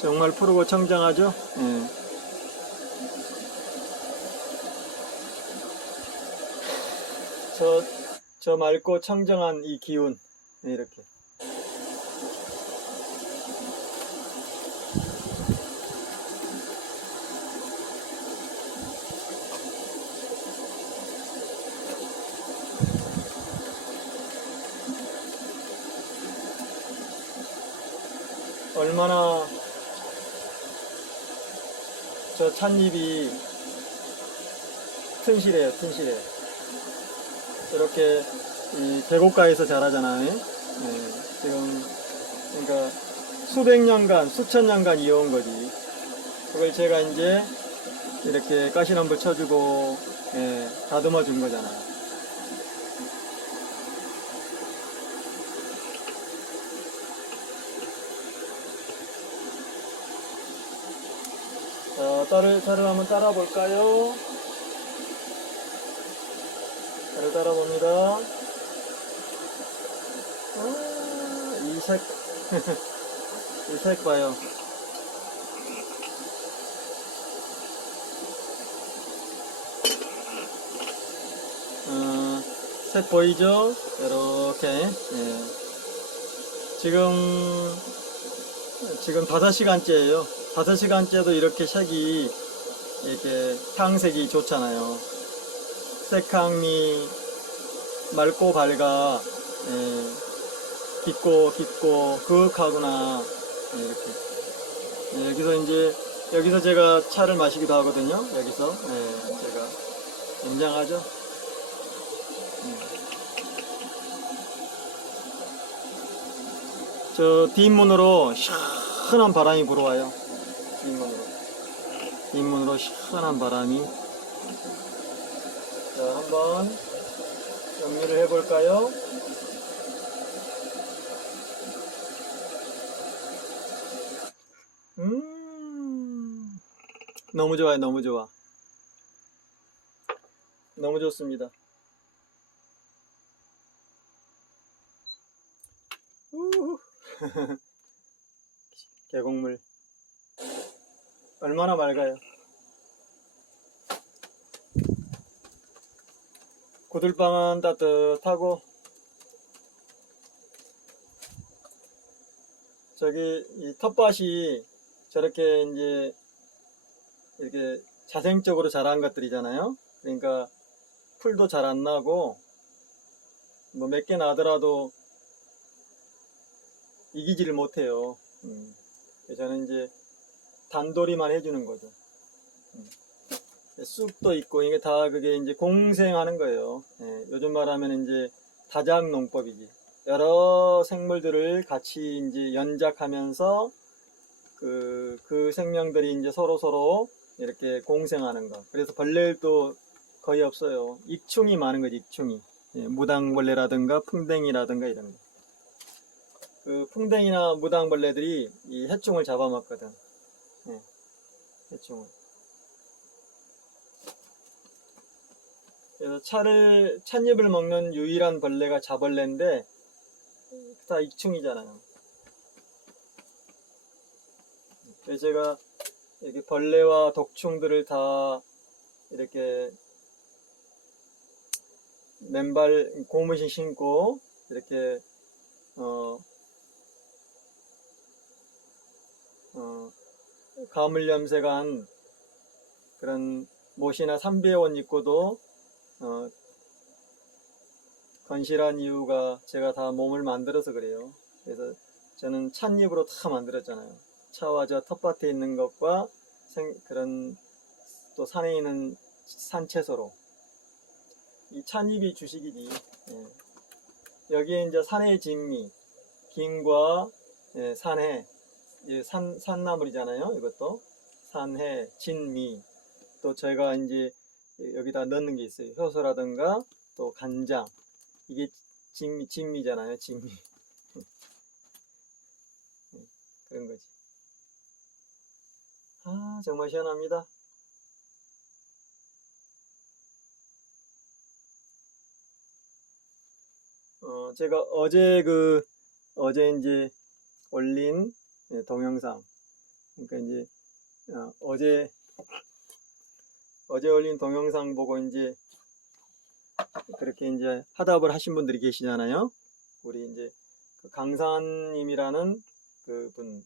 정말 푸르고 청정하죠? 예. 저 맑고 청정한 이 기운, 예, 이렇게. 얼마나 저 찻잎이 튼실해요, 튼실해. 이렇게 이 계곡가에서 자라잖아요. 예, 지금 그러니까 수백 년간, 수천 년간 이어온 거지. 그걸 제가 이제 이렇게 가시덤불 쳐주고, 예, 다듬어 준 거잖아요. 자, 딸을 한번 따라 볼까요? 딸을 따라 봅니다. 아, 이 색, 이 색 봐요. 어, 색 보이죠? 이렇게. 예. 지금 5시간째예요. 5시간째도 이렇게 색이 이렇게 향색이 좋잖아요. 색감이 맑고 밝아. 예, 깊고 그윽하구나. 예, 이렇게. 예, 여기서 제가 차를 마시기도 하거든요. 여기서 제가 연장하죠. 저 뒷문으로 시원한 바람이 불어와요. 뒷문으로 시원한 바람이. 자, 한번 정리를 해볼까요? 너무 좋아요, 너무 좋아. 너무 좋습니다. 우후. 계곡물. 얼마나 맑아요. 고들방은 따뜻하고, 저기, 이 텃밭이 저렇게 이제, 이렇게 자생적으로 자란 것들이잖아요. 그러니까, 풀도 잘 안 나고, 뭐 몇 개 나더라도 이기지를 못해요. 저는 이제 단돌이만 해주는 거죠. 쑥도 있고, 이게 다 그게 이제 공생하는 거예요. 예, 요즘 말하면 이제 다작농법이지. 여러 생물들을 같이 이제 연작하면서 그 생명들이 이제 서로 이렇게 공생하는 거. 그래서 벌레도 거의 없어요. 익충이 많은 거지, 익충이. 예, 무당벌레라든가 풍뎅이라든가 이런 거. 그 풍뎅이나 무당벌레들이 이 해충을 잡아먹거든. 예, 해충을. 그래서 찻잎을 먹는 유일한 벌레가 자벌레인데 다 익충이잖아요. 그래서 제가 이렇게 벌레와 독충들을 다 이렇게 맨발 고무신 신고 이렇게 가물 염색한 그런 못이나 삼비옷 입고도 건실한 이유가 제가 다 몸을 만들어서 그래요. 그래서 저는 찻잎으로 다 만들었잖아요. 차와 저 텃밭에 있는 것과 그런 또 산에 있는 산채소로. 이 찻잎이 주식이지. 예. 여기에 이제 산해 진미, 김과 예, 산해, 산나물이잖아요. 이것도 산해, 진미. 또 제가 이제 여기다 넣는 게 있어요. 효소라든가 또 간장. 이게 진미잖아요. 진미. 그런 거지. 아, 정말 시원합니다. 제가 어제 이제 올린 동영상. 그러니까 이제 어제 올린 동영상 보고 이제 그렇게 이제 화답을 하신 분들이 계시잖아요. 우리 이제 그 강산님이라는 그분,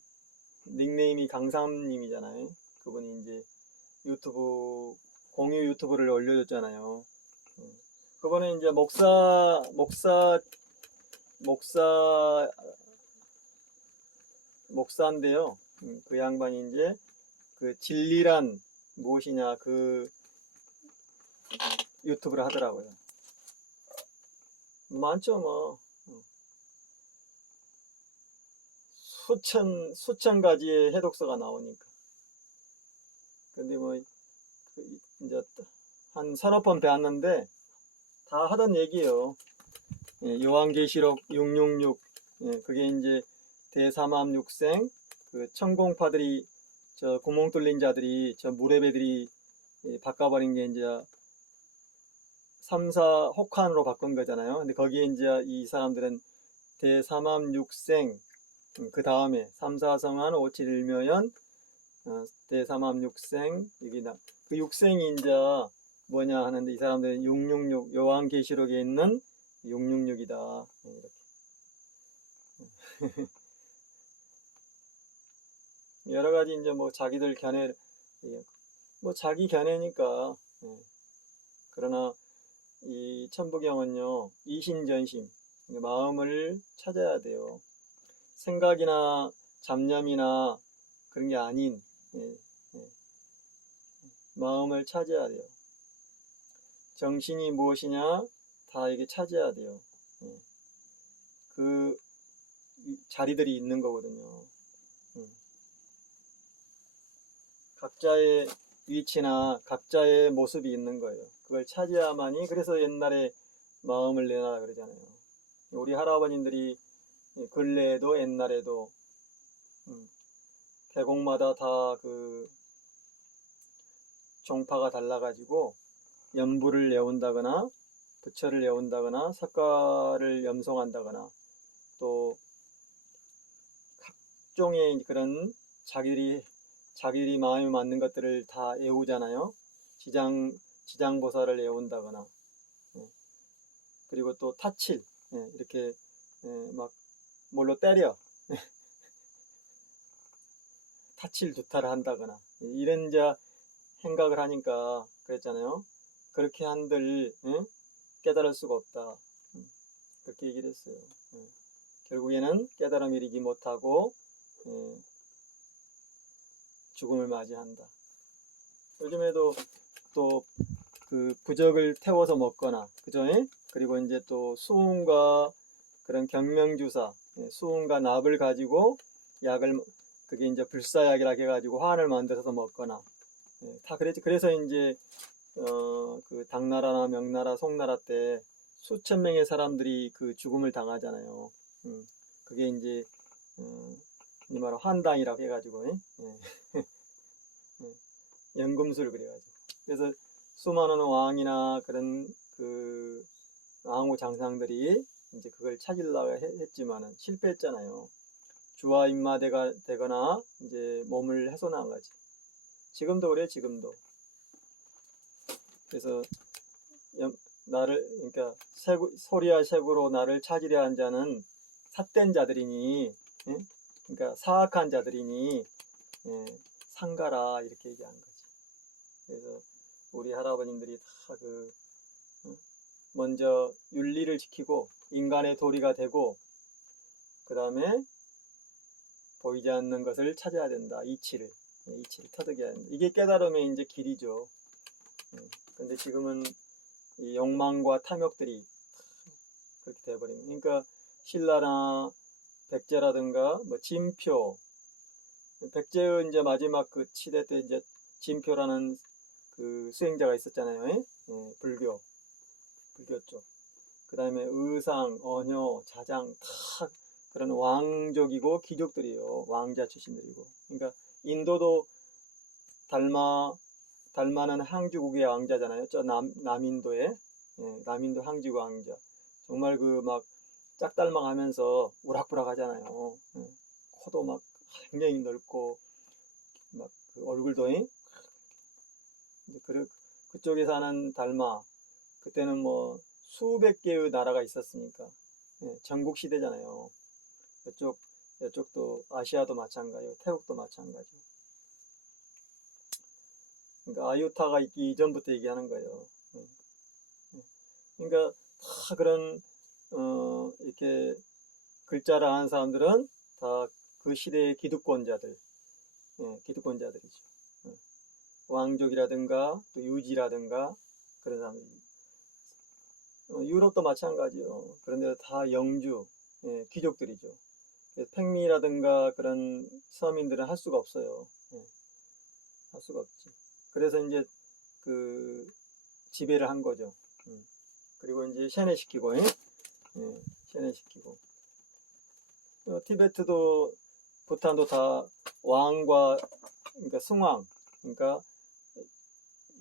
닉네임이 강삼님이잖아요. 그분이 이제 유튜브, 공유 유튜브를 올려줬잖아요. 그분은 이제 목사인데요. 그 양반이 이제 그 진리란 무엇이냐 그 유튜브를 하더라고요. 많죠, 뭐. 수천 가지의 해독서가 나오니까. 근데 뭐, 이제 한 서너 번 배웠는데, 다 하던 얘기예요. 예, 요한계시록 666, 예, 그게 이제 대사맘육생, 그 천공파들이, 저 구멍 뚫린 자들이, 저 무레배들이 바꿔버린 게 이제 3사 혹한으로 바꾼 거잖아요. 근데 거기에 이제 이 사람들은 대사맘육생, 그 다음에 3사성한 571묘연, 대사맘육생, 여기 그 육생이 이제 뭐냐 하는데 이 사람들은 666, 요한계시록에 있는 666이다. 이렇게. 여러 가지 이제 뭐 자기들 견해, 뭐 자기 견해니까. 그러나 이 천부경은요, 이심전심, 마음을 찾아야 돼요. 생각이나 잡념이나 그런 게 아닌, 마음을 찾아야 돼요. 정신이 무엇이냐, 다 이게 찾아야 돼요. 그 자리들이 있는 거거든요. 각자의 위치나 각자의 모습이 있는 거예요. 그걸 찾아야만이, 그래서 옛날에 마음을 내놔라 그러잖아요. 우리 할아버님들이 근래에도 옛날에도 계곡마다 다 그 종파가 달라가지고 연부를 내온다거나 부처를 내온다거나 석가를 염송한다거나 또 각종의 그런 자기들이 마음에 맞는 것들을 다 애우잖아요. 지장보살을 애운다거나, 그리고 또 타칠, 이렇게 막 뭘로 때려 타칠 두타를 한다거나 이런 자 생각을 하니까 그랬잖아요. 그렇게 한들 깨달을 수가 없다. 그렇게 얘기를 했어요. 결국에는 깨달음을 이루지 못하고 죽음을 맞이한다. 요즘에도 또 그 부적을 태워서 먹거나, 그죠? 그리고 이제 또 수은과 그런 경명주사, 수은과 납을 가지고 약을, 그게 이제 불사약이라 해가지고 환을 만들어서 먹거나, 다 그랬지. 그래서 이제 그 당나라나 명나라, 송나라 때 수천 명의 사람들이 그 죽음을 당하잖아요. 그게 이제 이 말 환당이라고 해가지고 연금술 그래가지고. 그래서 수많은 왕이나 그런 그 왕후 장상들이 이제 그걸 찾으려고 했지만은 실패했잖아요. 주와 입마대가 되거나 이제 몸을 훼손한 거지. 지금도 그래, 지금도. 그래서 나를, 그러니까 소리와 색으로 나를 찾으려 한 자는 삿된 자들이니, 그러니까 사악한 자들이니 상가라, 이렇게 얘기한 거지. 그래서 우리 할아버님들이 다 먼저 윤리를 지키고 인간의 도리가 되고, 그 다음에 보이지 않는 것을 찾아야 된다. 이치를 터득해야 된다. 이게 깨달음의 이제 길이죠. 근데 지금은 이 욕망과 탐욕들이 그렇게 돼버리면, 그러니까 신라나 백제라든가 뭐 진표, 백제의 이제 마지막 그 시대 때 이제 진표라는 그 수행자가 있었잖아요. 불교 쪽. 그 다음에 의상, 어녀, 자장 다 그런 왕족이고 귀족들이에요. 왕자 출신들이고. 그러니까 인도도 달마는 항주국의 왕자잖아요. 저 남인도에, 남인도 항주국 왕자. 정말 그 막 짝달망하면서 우락부락 하잖아요. 코도 막 굉장히 넓고 막 그 얼굴도 이제 그쪽에 사는 달마 그때는 뭐 수백 개의 나라가 있었으니까 예, 전국 시대잖아요. 이쪽도 아시아도 마찬가지고 태국도 마찬가지고. 그러니까 아유타가 있기 이전부터 얘기하는 거예요. 예, 예. 그러니까 다 그런 이렇게 글자를 아는 사람들은 다 그 시대의 기득권자들, 예, 기득권자들이죠. 예. 왕족이라든가 또 유지라든가 그런 사람들. 유럽도 마찬가지요. 그런데 다 영주, 예, 귀족들이죠. 팽미라든가 그런 서민들은 할 수가 없어요. 예, 할 수가 없지. 그래서 이제 그 지배를 한 거죠. 그리고 이제 세뇌시키고, 예? 예, 세뇌시키고. 티베트도 부탄도 다 왕과 그러니까 승왕, 그러니까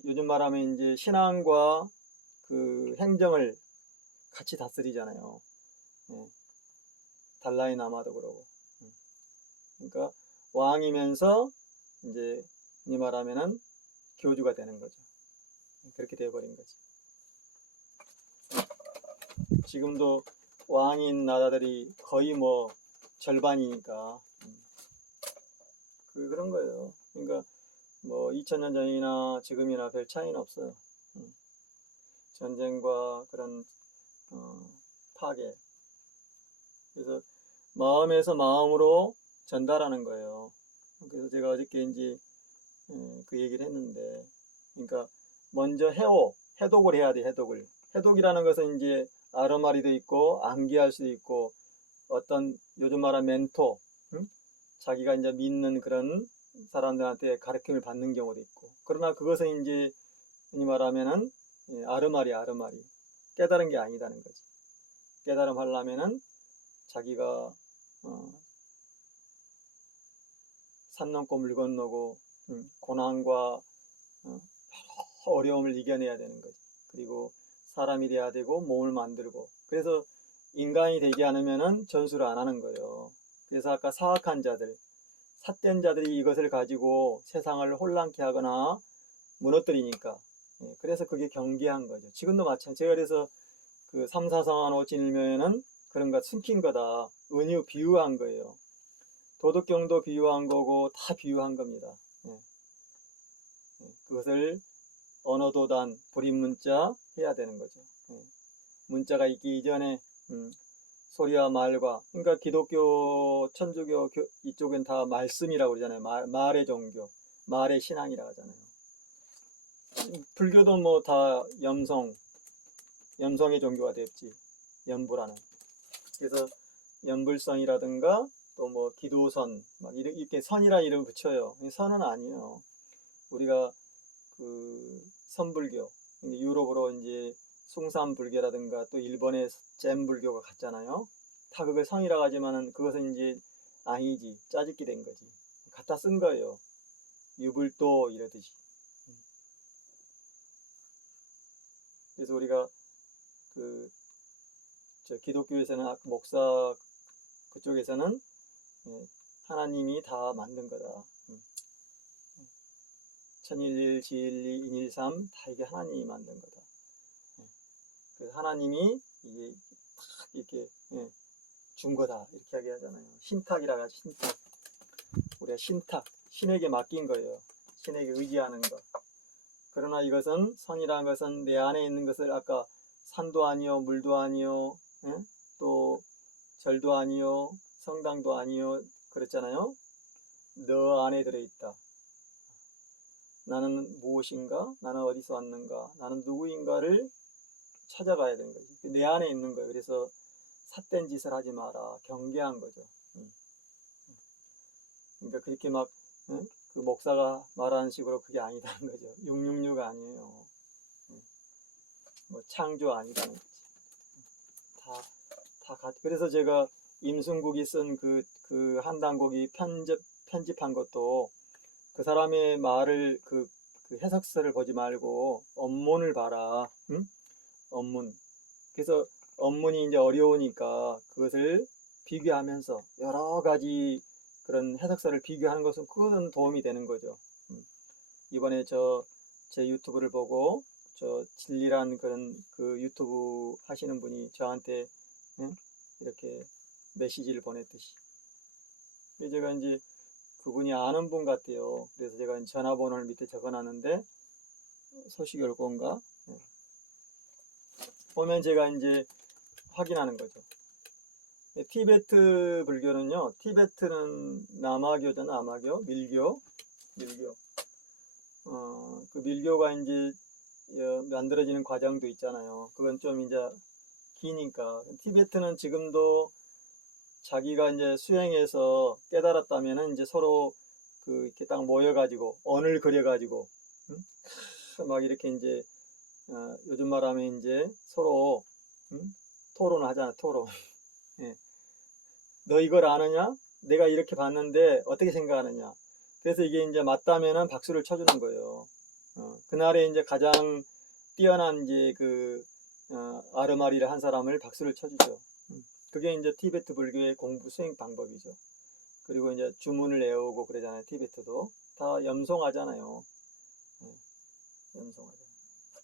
요즘 말하면 이제 신앙과 그 행정을 같이 다스리잖아요. 예, 달라이 라마도 그러고. 그러니까 왕이면서 이제 이 말하면은 교주가 되는 거죠. 그렇게 되어버린 거지. 지금도 왕인 나라들이 거의 뭐 절반이니까 그런 거예요. 그러니까 뭐 2000년 전이나 지금이나 별 차이는 없어요. 전쟁과 그런 파괴. 그래서 마음에서 마음으로 전달하는 거예요. 그래서 제가 어저께 이제 그 얘기를 했는데, 그러니까 먼저 해독을 해야 돼, 해독을. 해독이라는 것은 이제 아르마리도 있고 암기할 수도 있고 어떤 요즘 말하는 멘토, 자기가 이제 믿는 그런 사람들한테 가르침을 받는 경우도 있고. 그러나 그것은 이제 흔히 말하면은 아르마리 깨달은 게 아니다는 거지. 깨달음 하려면은 자기가 산 넘고 물 건너고 고난과 어려움을 이겨내야 되는 거지. 그리고 사람이 돼야 되고 몸을 만들고. 그래서 인간이 되지 않으면은 전수를 안 하는 거예요. 그래서 아까 사악한 자들, 삿된 자들이 이것을 가지고 세상을 혼란케 하거나 무너뜨리니까. 예, 그래서 그게 경계한 거죠. 지금도 마찬가지. 제가 그래서 그 삼사성한 오진일면에는 그런 거 숨긴 거다. 은유 비유한 거예요. 도덕경도 비유한 거고 다 비유한 겁니다. 예. 그것을 언어도단, 불임문자 해야 되는 거죠. 예. 문자가 있기 이전에 소리와 말과, 그러니까 기독교, 천주교 이쪽은 다 말씀이라고 그러잖아요. 말의 종교, 말의 신앙이라고 하잖아요. 불교도 뭐 다 염성의 종교가 됐지. 염불하는. 그래서 염불성이라든가 또 뭐 기도선, 막 이렇게 선이라 이름 붙여요. 선은 아니에요. 우리가 그 선불교, 유럽으로 이제 숭산불교라든가 또 일본의 젠불교가 갔잖아요. 다 그걸 선이라고 하지만은 그것은 이제 아니지. 짜집기 된 거지. 갖다 쓴 거예요. 유불도 이러듯이. 그래서 우리가 저 기독교에서는 목사 그쪽에서는 하나님이 다 만든 거다. 천일일, 지일리, 인일삼 다 이게 하나님이 만든 거다. 그래서 하나님이 이게 딱 이렇게 준 거다 이렇게 이야기하잖아요. 신탁이라고 하죠. 신탁. 우리가 신탁, 신에게 맡긴 거예요. 신에게 의지하는 것. 그러나 이것은 선이라는 것은 내 안에 있는 것을 아까 산도 아니요, 물도 아니요, 또 절도 아니요, 성당도 아니요 그랬잖아요. 너 안에 들어있다. 나는 무엇인가? 나는 어디서 왔는가? 나는 누구인가를 찾아가야 되는 거지. 내 안에 있는 거예요. 그래서 삿된 짓을 하지 마라. 경계한 거죠. 그러니까 그렇게 막 그 목사가 말하는 식으로 그게 아니다는 거죠. 666가 아니에요. 뭐 창조 아니다는 거지. 그래서 제가 임순국이 쓴 그 한단곡이 편집한 것도 그 사람의 말을 그 해석서를 보지 말고 언문을 봐라. 응? 언문. 그래서 언문이 이제 어려우니까 그것을 비교하면서 여러 가지 그런 해석서를 비교하는 것은 큰 도움이 되는 거죠. 이번에 제 유튜브를 보고 저 진리란 그런 그 유튜브 하시는 분이 저한테 이렇게 메시지를 보냈듯이. 그래서 제가 이제 그분이 아는 분 같아요. 그래서 제가 전화번호를 밑에 적어놨는데 소식이 올 건가? 보면 제가 이제 확인하는 거죠. 티베트 불교는요, 티베트는 남아교죠, 남아교, 밀교. 그 밀교가 이제 만들어지는 과정도 있잖아요. 그건 좀 이제 기니까. 티베트는 지금도 자기가 이제 수행해서 깨달았다면은 이제 서로 이렇게 딱 모여가지고 언을 그려가지고 막 이렇게 이제 요즘 말하면 이제 서로 토론을 하잖아, 토론. 예. 너 이걸 아느냐? 내가 이렇게 봤는데 어떻게 생각하느냐? 그래서 이게 이제 맞다면은 박수를 쳐주는 거예요. 그날에 이제 가장 뛰어난 이제 아르마리를 한 사람을 박수를 쳐주죠. 그게 이제 티베트 불교의 공부 수행 방법이죠. 그리고 이제 주문을 외우고 그러잖아요. 티베트도 다 염송하잖아요. 염송하잖아요.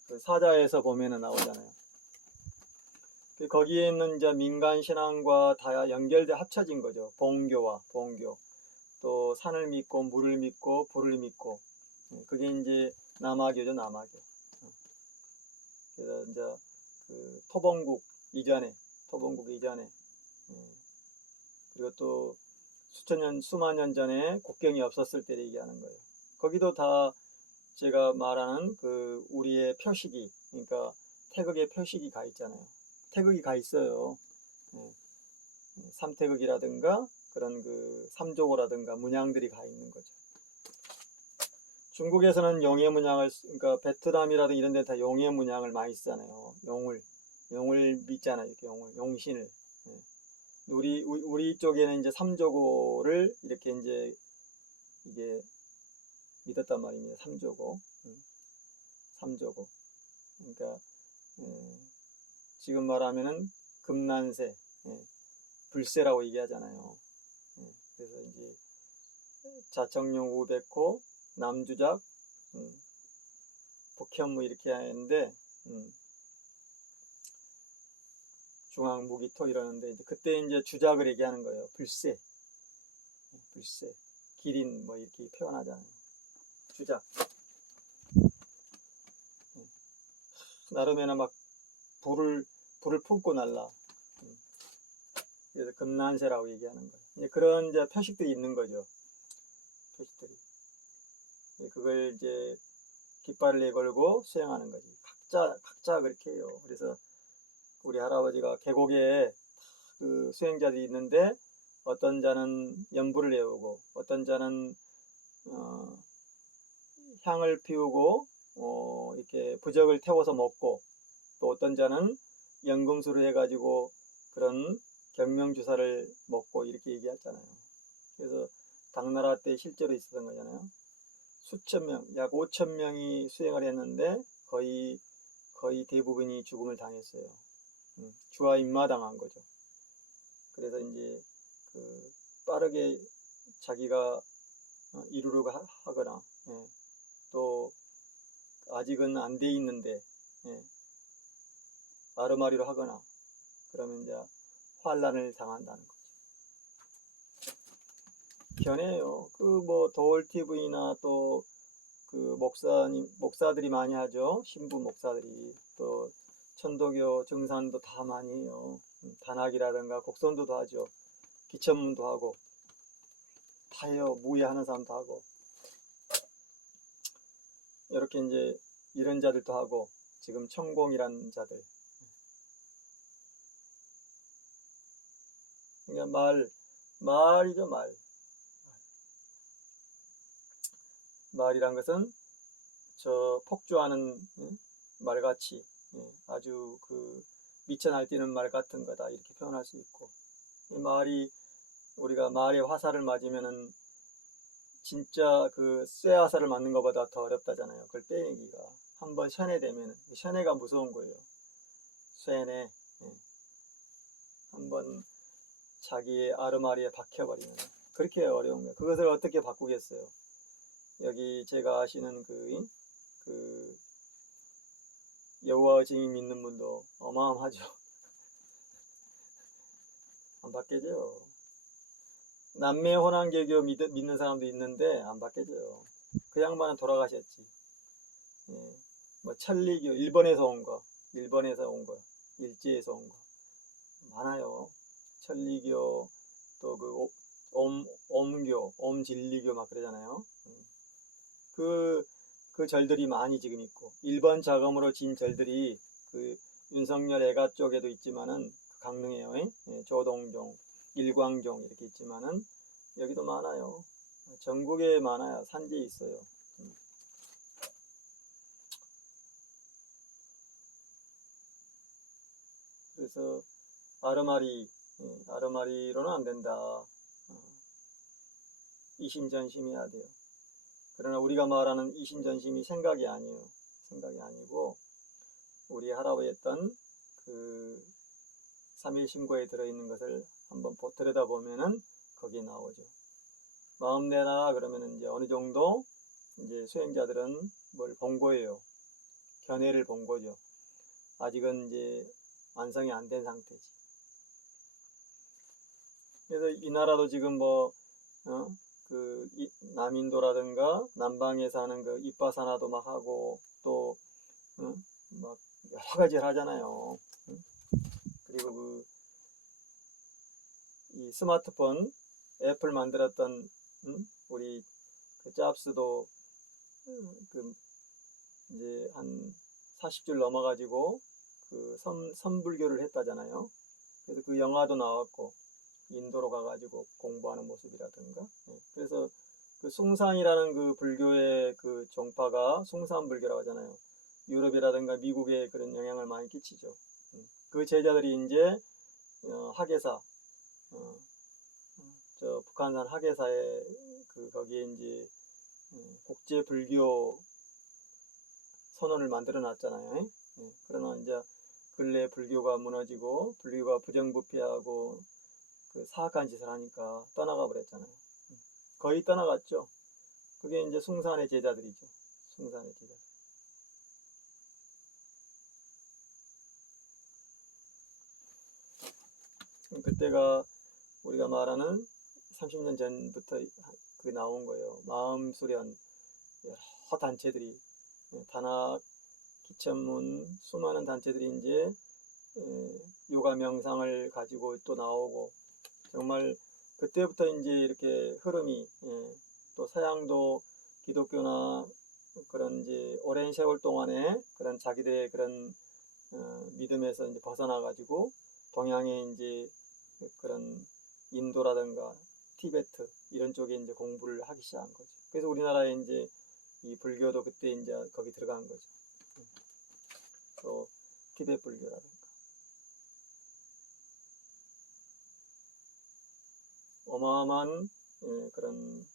그 사자에서 보면은 나오잖아요. 거기에 있는 이제 민간 신앙과 다 연결돼 합쳐진 거죠. 봉교. 또 산을 믿고 물을 믿고 불을 믿고. 그게 이제 남아교죠, 남아교. 그래서 이제 토봉국 이전에 그리고 또 수만 년 전에 국경이 없었을 때 얘기하는 거예요. 거기도 다 제가 말하는 우리의 표식이, 그러니까 태극의 표식이 가 있잖아요. 태극이 가 있어요. 삼태극이라든가 그런 삼조고라든가 문양들이 가 있는 거죠. 중국에서는 용의 문양을, 그러니까 베트남이라든가 이런 데 다 용의 문양을 많이 쓰잖아요. 용을 믿잖아요. 이렇게 용신을. 우리 쪽에는 이제 삼조고를 이렇게 이제 이게 믿었단 말입니다. 삼조고. 그러니까 지금 말하면은 금난세, 불세라고 얘기하잖아요. 그래서 이제 자청룡 우백호, 남주작, 북현무 이렇게 하는데 중앙무기토 이러는데 이제 그때 이제 주작을 얘기하는 거예요. 불세, 기린 뭐 이렇게 표현하잖아요. 주작. 나름에는 막 불을 품고 날라. 그래서 금난세라고 얘기하는 거예요. 이제 그런 이제 표식들이 있는 거죠. 표식들이. 그걸 이제 깃발을 내걸고 수행하는 거지. 각자 그렇게 해요. 그래서 우리 할아버지가 계곡에 수행자들이 있는데 어떤 자는 연불을 내우고 어떤 자는 향을 피우고 이렇게 부적을 태워서 먹고 또 어떤 자는 연금술을 해가지고 그런 경명주사를 먹고 이렇게 얘기했잖아요. 그래서 당나라 때 실제로 있었던 거잖아요. 수천 명, 약 5천 명이 수행을 했는데 거의 대부분이 죽음을 당했어요. 주화 임마당한 거죠. 그래서 이제 빠르게 자기가 이루려고 하거나 또 아직은 안 돼 있는데 아르마리로 하거나 그러면 이제 환란을 당한다는 거죠. 견해요. 뭐 도올TV나 또 목사들이 많이 하죠. 신부 목사들이 또 천도교 증산도 다 많이 해요. 단학이라든가 곡선도도 하죠. 기천문도 하고 다 해요. 무예하는 사람도 하고 이렇게 이제 이런 자들도 하고 지금 천공이란 자들. 그러니까 말이죠, 말. 말이란 것은 폭주하는 말같이 아주 미쳐 날뛰는 말 같은 거다 이렇게 표현할 수 있고, 이 말이 우리가 말의 화살을 맞으면은 진짜 쇠화살을 맞는 것보다 더 어렵다잖아요. 그걸 빼내기가 한번 셔내되면 셔내가 무서운 거예요. 쇠내 한번 자기의 아르마리에 박혀버리면 그렇게 어려운 거예요. 그것을 어떻게 바꾸겠어요? 여기 제가 아시는 그 여호와 증인 믿는 분도 어마어마하죠. 안 바뀌어져요. 남매 혼환개교 믿는 사람도 있는데 안 바뀌어져요. 그 양반은 돌아가셨지. 예. 뭐 천리교 일본에서 온 거, 일제에서 온 거 많아요. 천리교 또 그 옴교, 옴진리교 막 그러잖아요. 그, 그 절들이 많이 지금 있고 일본 자금으로 진 절들이 그 윤석열 애가 쪽에도 있지만은 강릉에요. 예, 조동종, 일광종 이렇게 있지만은 여기도 많아요. 전국에 많아요. 산지에 있어요. 그래서 아르마리로는 안 된다. 이심전심해야 돼요. 그러나 우리가 말하는 이심전심이 생각이 아니에요. 생각이 아니고 우리 하라고 했던 그 삼일신고에 들어있는 것을 한번 들여다보면은 거기에 나오죠. 마음 내놔라 그러면 이제 어느 정도 이제 수행자들은 뭘 본 거예요. 견해를 본 거죠. 아직은 이제 완성이 안 된 상태지. 그래서 이 나라도 지금 뭐, 남인도라든가 남방에 사는 그 입바사나도 막 하고 또, 막 여러 가지를 하잖아요. 그리고 이 스마트폰 애플 만들었던, 우리 그 잡스도 그 이제 한 40줄 넘어가지고 그 선불교를 했다잖아요. 그래서 그 영화도 나왔고 인도로 가가지고 공부하는 모습이라든가. 그래서 그 숭산이라는 그 불교의 그 종파가 숭산불교라고 하잖아요. 유럽이라든가 미국에 그런 영향을 많이 끼치죠. 그 제자들이 이제 학예사, 저 북한산 학예사에 그 거기에 이제 국제 불교 선언을 만들어 놨잖아요. 그러나 이제 근래 불교가 무너지고 불교가 부정부패하고 그 사악한 짓을 하니까 떠나가 버렸잖아요. 거의 떠나갔죠. 그게 이제 숭산의 제자들이죠. 숭산의 제자들. 그때가 우리가 말하는 30년 전부터 그 나온 거예요. 마음수련 여러 단체들이 단학, 기천문 수많은 단체들이 이제 요가 명상을 가지고 또 나오고 정말 그때부터 이제 이렇게 흐름이 또 서양도 기독교나 그런 이제 오랜 세월 동안에 그런 자기들의 그런 믿음에서 이제 벗어나 가지고 동양에 이제 그런 인도라든가 티베트 이런 쪽에 이제 공부를 하기 시작한 거죠. 그래서 우리나라에 이제 이 불교도 그때 이제 거기 들어간 거죠. 또 티베트 불교라든가 어마어마한 그런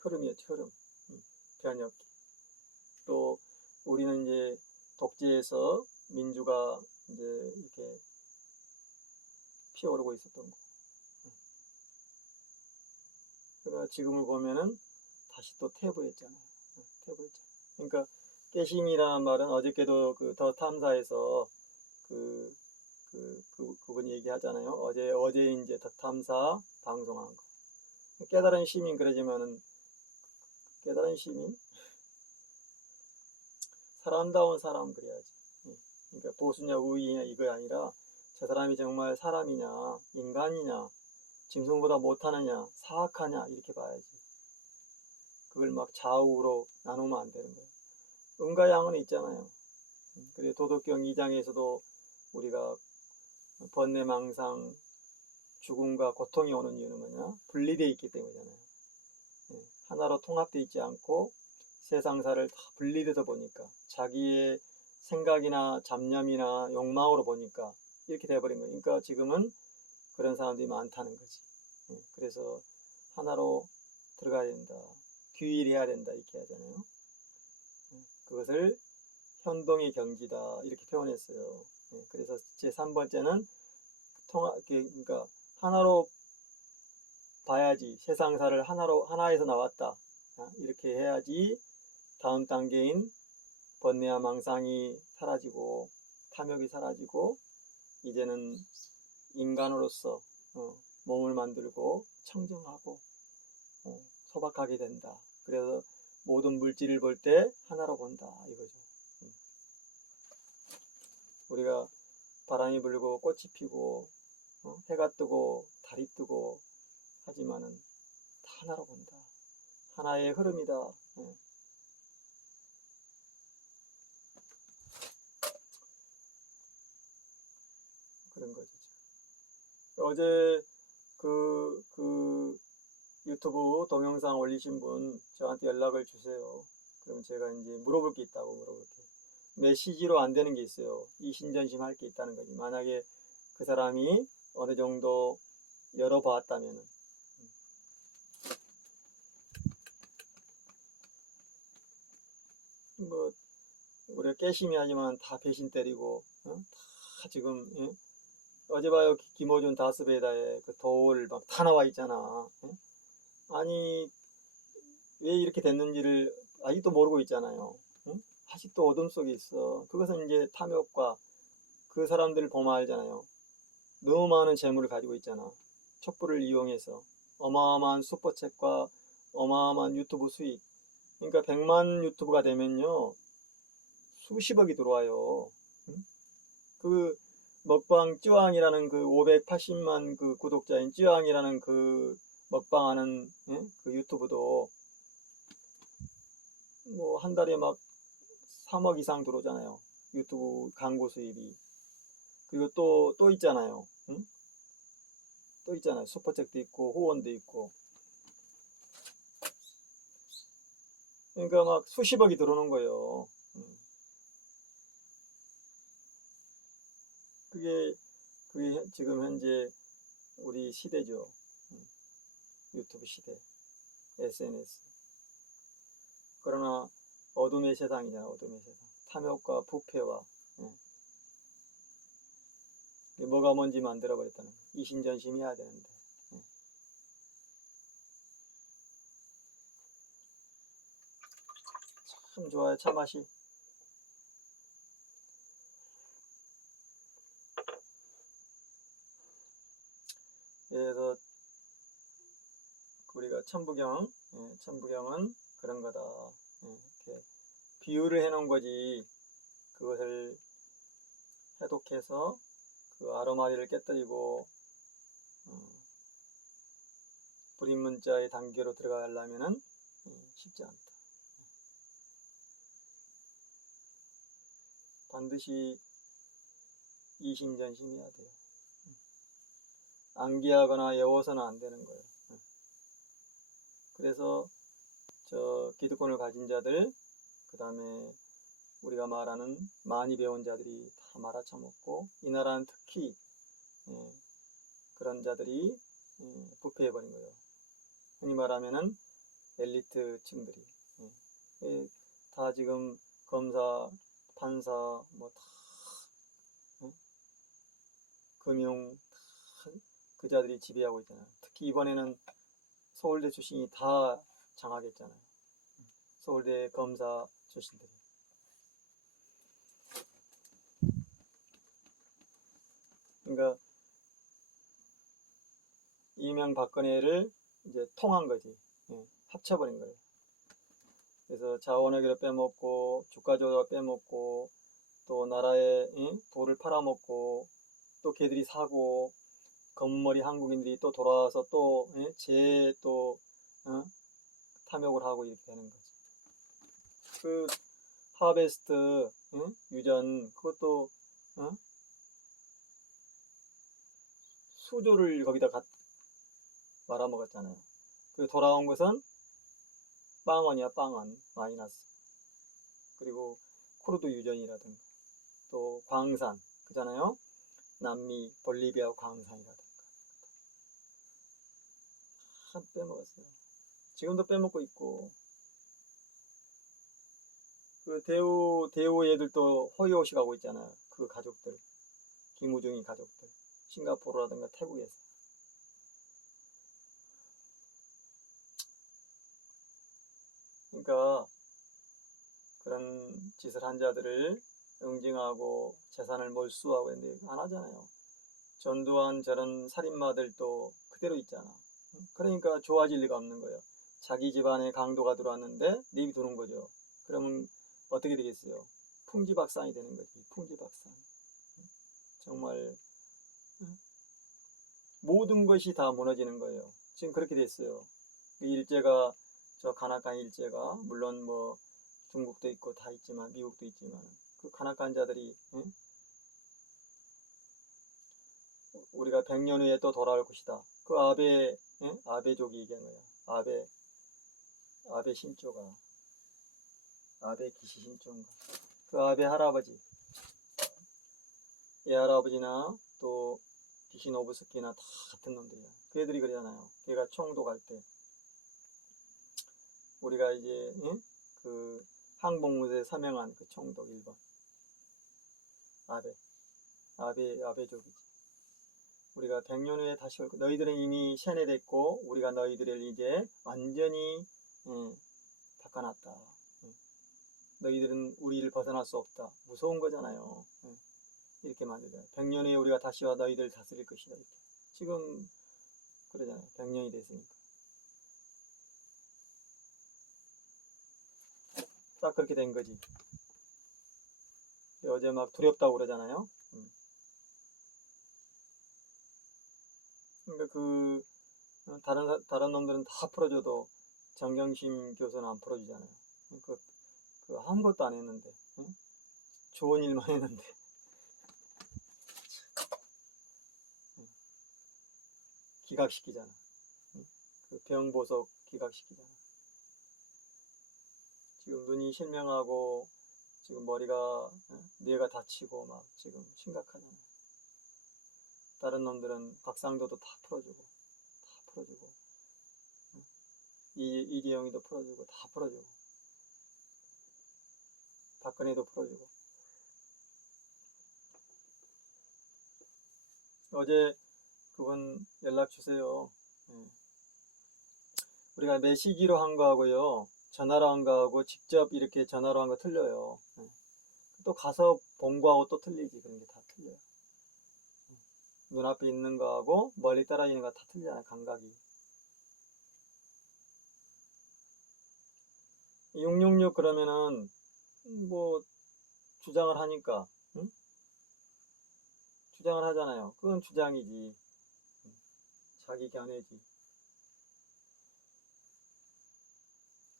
흐름이었죠. 흐름. 변혁. 또 우리는 이제 독재에서 민주가 이제 이렇게 피어오르고 있었던 거. 그러나 지금을 보면은 다시 또 퇴보했잖아요. 퇴보했잖아요. 그러니까 깨심이라는 말은 어저께도 그 더 탐사에서 그분이 얘기하잖아요. 어제 이제 더 탐사 방송한 거. 깨달은 시민 그러지만은 깨달은 시민 사람다운 사람 그래야지. 그러니까 보수냐 우위냐 이거 아니라 저 사람이 정말 사람이냐 인간이냐 짐승보다 못하느냐 사악하냐 이렇게 봐야지. 그걸 막 좌우로 나누면 안 되는 거예요. 응과 양은 있잖아요. 그리고 도덕경 2장에서도 우리가 번뇌망상 죽음과 고통이 오는 이유는 뭐냐? 분리되어 있기 때문이잖아요. 하나로 통합되어 있지 않고 세상사를 다 분리돼서 보니까 자기의 생각이나 잡념이나 욕망으로 보니까 이렇게 돼버린 거예요. 그러니까 지금은 그런 사람들이 많다는 거지. 그래서 하나로 들어가야 된다. 규일해야 된다 이렇게 하잖아요. 그것을 현동의 경지다 이렇게 표현했어요. 그래서 제 3번째는 그러니까 하나로 봐야지. 세상사를 하나에서 나왔다. 이렇게 해야지 다음 단계인 번뇌와 망상이 사라지고 탐욕이 사라지고 이제는 인간으로서 몸을 만들고 청정하고 소박하게 된다. 그래서 모든 물질을 볼 때 하나로 본다 이거죠. 우리가 바람이 불고 꽃이 피고 해가 뜨고 달이 뜨고 하지만은 다 하나로 본다. 하나의 흐름이다. 그런 거죠. 어제 그 유튜브 동영상 올리신 분 저한테 연락을 주세요. 그럼 제가 이제 물어볼 게 있다고 물어볼게요. 메시지로 안 되는 게 있어요. 이신전심 할 게 있다는 거지. 만약에 그 사람이 어느 정도 열어봤다면은. 뭐, 우리가 깨심이 하지만 다 배신 때리고, 다 지금, 예? 어제 봐요. 김어준 다스베다에 그 돌 막 다 나와 있잖아. 예? 아니, 왜 이렇게 됐는지를 아직도 모르고 있잖아요. 응? 아직도 어둠 속에 있어. 그것은 이제 탐욕과 그 사람들을 보면 알잖아요. 너무 많은 재물을 가지고 있잖아. 촛불을 이용해서 어마어마한 슈퍼챗과 어마어마한 유튜브 수익. 그러니까 100만 유튜브가 되면요 수십억이 들어와요. 응? 그 먹방 찌왕이라는 그 580만 그 구독자인 찌왕이라는 그 먹방하는 그 유튜브도 뭐 한 달에 막 3억 이상 들어오잖아요. 유튜브 광고 수입이. 그리고 또 있잖아요. 응? 또 있잖아요. 슈퍼챗도 있고 후원도 있고. 그러니까 막 수십억이 들어오는 거예요. 그게 지금 현재 우리 시대죠. 유튜브 시대, SNS. 그러나 어둠의 세상이잖아. 어둠의 세상. 탐욕과 부패와 뭐가 뭔지 만들어버렸다는 거. 이신전심해야 되는데. 참 좋아요. 차 맛이. 그래서 우리가 천부경은 그런 거다. 이렇게 비유를 해놓은 거지. 그것을 해독해서 그 아로마리를 깨뜨리고 불인문자의 단계로 들어가려면은 쉽지 않다. 반드시 이심전심해야 돼요. 암기하거나 외워서는 안 되는 거예요. 그래서 저 기득권을 가진 자들, 그 다음에 우리가 말하는 많이 배운 자들이 다 말아쳐먹고 이 나라는 특히 그런 자들이 부패해버린 거예요. 흔히 말하면은 엘리트층들이 다 지금 검사, 판사, 뭐 다 금융 그 자들이 지배하고 있잖아요. 특히 이번에는 서울대 출신이 다 장악했잖아요. 서울대 검사 출신들이. 그러니까 이명박근혜를 이제 통한 거지. 합쳐버린 거예요. 그래서 자원외교를 빼먹고 주가조달 빼먹고 또 나라의 돌을 팔아먹고 또 걔들이 사고 검은머리 한국인들이 또 돌아와서 또 탐욕을 하고 이렇게 되는 거지. 그 하베스트 유전 그것도 수조를 거기다 말아먹었잖아요. 그리고 돌아온 것은 빵원이야 빵원 마이너스. 그리고 쿠르드 유전이라든가 또 광산 그잖아요. 남미 볼리비아 광산이라든가 다 빼먹었어요. 지금도 빼먹고 있고 그 대우 애들도 허위호식 하고 있잖아요. 그 가족들 김우중이 가족들 싱가포르라든가 태국에서 그러니까 그런 짓을 한 자들을 응징하고 재산을 몰수하고 했는데 안 하잖아요. 전두환 저런 살인마들도 그대로 있잖아. 그러니까 좋아질 리가 없는 거예요. 자기 집안에 강도가 들어왔는데 내비두는 거죠. 그러면 어떻게 되겠어요? 풍지박산이 되는 거지. 풍지박산. 정말 모든 것이 다 무너지는 거예요. 지금 그렇게 됐어요. 그 일제가, 저 가나안 일제가 물론 뭐 중국도 있고 다 있지만 미국도 있지만 그 가나안 자들이 우리가 100년 후에 또 돌아올 것이다. 그 아베족이 얘기한 거야. 아베 신조가 아베 기시 신조인가. 그 아베 할아버지, 이 할아버지나 또 기시노부스키나 다 같은 놈들이야. 그 애들이 그러잖아요. 걔가 총독 할 때 우리가 이제 그 항복무대에 사명한 그 총독 1번 아베족이지. 우리가 100년 후에 다시 올 거. 너희들은 이미 세뇌됐고 우리가 너희들을 이제 완전히 바꿔놨다. 너희들은 우리를 벗어날 수 없다. 무서운 거잖아요. 이렇게 만들잖아요. 100년 후에 우리가 다시 와 너희들을 다스릴 것이다. 이렇게. 지금 그러잖아요. 100년이 됐으니까. 딱 그렇게 된 거지. 어제 막 두렵다고 그러잖아요. 그러니까 다른 놈들은 다 풀어줘도 정경심 교수는 안 풀어주잖아요. 그 아무것도 안 했는데, 좋은 일만 했는데, 기각시키잖아. 그 병보석 기각시키잖아. 지금 눈이 실명하고, 지금 머리가, 뇌가 다치고 막 지금 심각하잖아. 다른 놈들은 곽상도도 다 풀어주고, 이재용이도 풀어주고, 다 풀어주고, 박근혜도 풀어주고. 어제 그분 연락 주세요. 우리가 메시지로 한 거하고요, 전화로 한 거하고 직접 이렇게 전화로 한 거 틀려요. 또 가서 본 거하고 또 틀리지. 그런 게 다 틀려요. 눈앞에 있는 거하고 멀리 떨어지는 거 다 틀리잖아요. 감각이. 666 그러면은 뭐 주장을 하니까 주장을 하잖아요. 그건 주장이지. 자기 견해지.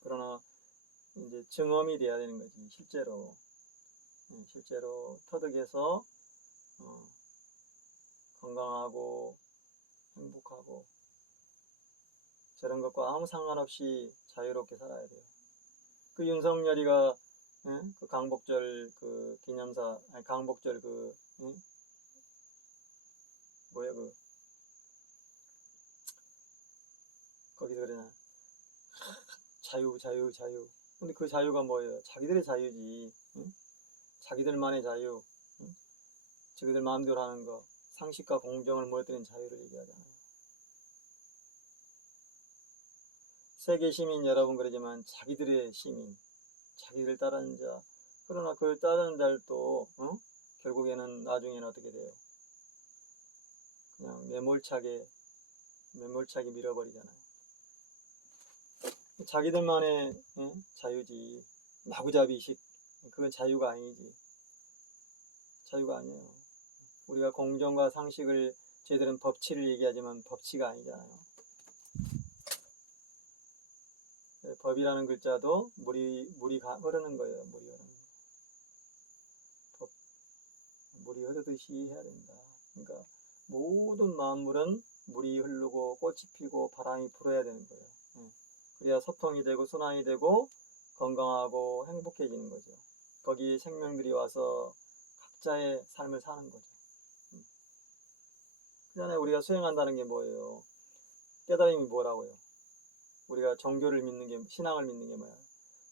그러나 이제 증언이 돼야 되는 거지. 실제로 터득해서 건강하고 행복하고 저런 것과 아무 상관없이 자유롭게 살아야 돼요. 그 윤석열이가 그 강복절 그 기념사 아니 강복절 뭐야 거기서 그러냐 자유. 근데 그 자유가 뭐예요? 자기들의 자유지. 자기들만의 자유. 자기들 마음대로 하는 거. 상식과 공정을 무너뜨리는 자유를 얘기하잖아요. 세계 시민 여러분 그러지만 자기들의 시민, 자기를 따르는 자. 그러나 그걸 따르는 자를 또 결국에는 나중에는 어떻게 돼요? 그냥 매몰차게 밀어버리잖아요. 자기들만의 자유지. 마구잡이식. 그건 자유가 아니지. 자유가 아니에요. 우리가 공정과 상식을 저희들은 법치를 얘기하지만 법치가 아니잖아요. 법이라는 글자도 물이 흐르는 거예요. 물이 흐르듯이 해야 된다. 그러니까 모든 만물은 물이 흐르고 꽃이 피고 바람이 불어야 되는 거예요. 그래야 소통이 되고 순환이 되고 건강하고 행복해지는 거죠. 거기 생명들이 와서 각자의 삶을 사는 거죠. 그 전에 우리가 수행한다는 게 뭐예요? 깨달음이 뭐라고요? 우리가 종교를 믿는 게, 신앙을 믿는 게 뭐야?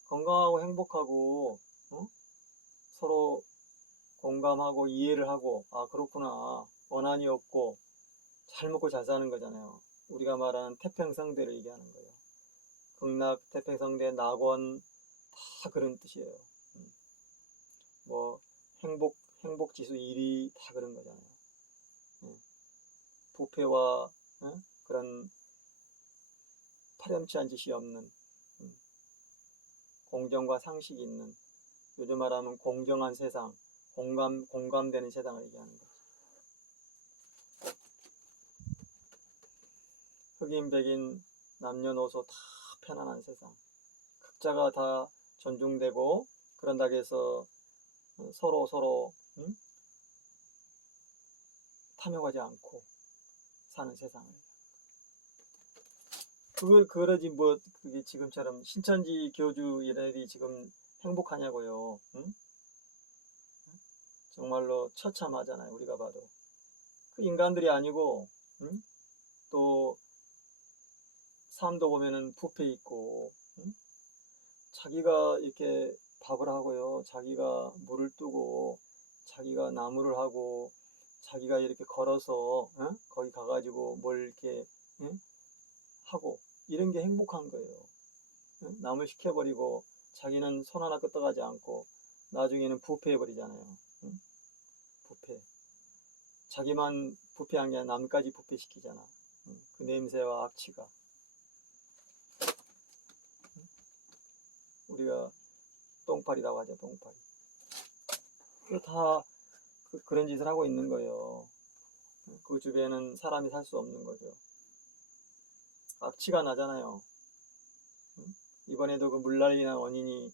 건강하고 행복하고 서로 공감하고 이해를 하고, 아 그렇구나, 원한이 없고 잘 먹고 잘 사는 거잖아요. 우리가 말하는 태평성대를 얘기하는 거예요. 극락, 태평성대, 낙원 다 그런 뜻이에요. 뭐 행복지수 1위 다 그런 거잖아요. 부패와 그런 파렴치한 짓이 없는 공정과 상식이 있는, 요즘 말하면 공정한 세상, 공감되는 세상을 얘기하는 거죠. 흑인, 백인, 남녀노소 다 편안한 세상. 각자가 다 존중되고 그런다고 해서 서로 탐욕하지 않고 사는 세상을. 그러지 뭐 그게 지금처럼 신천지 교주 얘네들이 지금 행복하냐고요. 응? 정말로 처참하잖아요. 우리가 봐도 그 인간들이 아니고, 응? 또 삶도 보면은 부패 있고, 응? 자기가 이렇게 밥을 하고요, 자기가 물을 뜨고, 자기가 나무를 하고, 자기가 이렇게 걸어서 거기 가가지고 뭘 이렇게 하고, 이런 게 행복한 거예요. 남을 시켜버리고 자기는 손 하나 끄떡하지 않고 나중에는 부패해버리잖아요. 부패. 자기만 부패한 게 아니라 남까지 부패시키잖아. 그 냄새와 악취가. 우리가 똥파리라고 하죠. 똥파리. 다 그런 짓을 하고 있는 거예요. 그 주변에는 사람이 살 수 없는 거죠. 악취가 나잖아요. 이번에도 그 물난리 난 원인이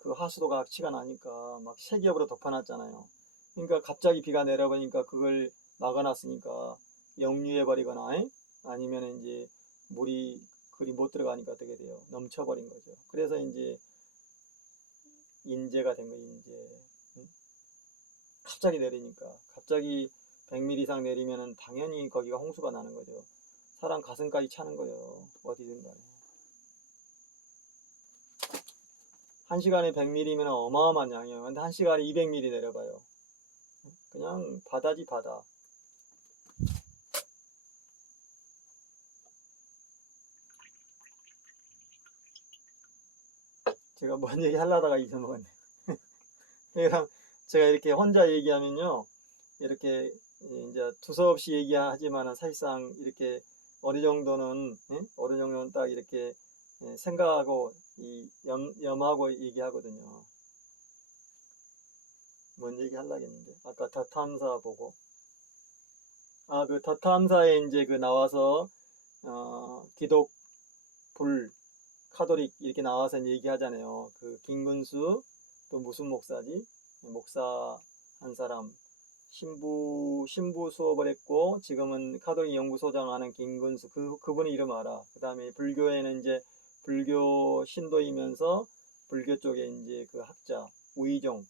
그 하수도가 악취가 나니까 막 세기업으로 덮어놨잖아요. 그러니까 갑자기 비가 내려보니까 그걸 막아놨으니까 역류해버리거나 아니면 이제 물이 그리 못 들어가니까 어떻게 돼요? 넘쳐버린 거죠. 그래서 이제 인재가 된 거예요. 인재. 갑자기 내리니까 갑자기 100mm 이상 내리면은 당연히 거기가 홍수가 나는 거죠. 사람 가슴까지 차는 거예요. 어디든 간에. 1시간에 100mm면 어마어마한 양이에요. 근데 1시간에 200mm 내려봐요. 그냥 바다지 바다. 제가 뭔 얘기 하려다가 잊어먹었네. 그냥 제가 이렇게 혼자 얘기하면요, 이렇게 이제 두서없이 얘기하지만은 사실상 이렇게 어느 정도는 딱 이렇게 생각하고 염하고 얘기하거든요. 뭔 얘기 하려고 했는데 아까 더 탐사 보고, 그 더 탐사에 이제 그 나와서 기독, 불, 카톨릭 이렇게 나와서 얘기하잖아요. 그 김근수, 또 무슨 목사지? 목사 한 사람, 신부 수업을 했고 지금은 카톨릭 연구소장 하는 김근수, 그분의 이름 알아. 그 다음에 불교에는 이제 불교 신도이면서 불교 쪽에 이제 그 학자 우이종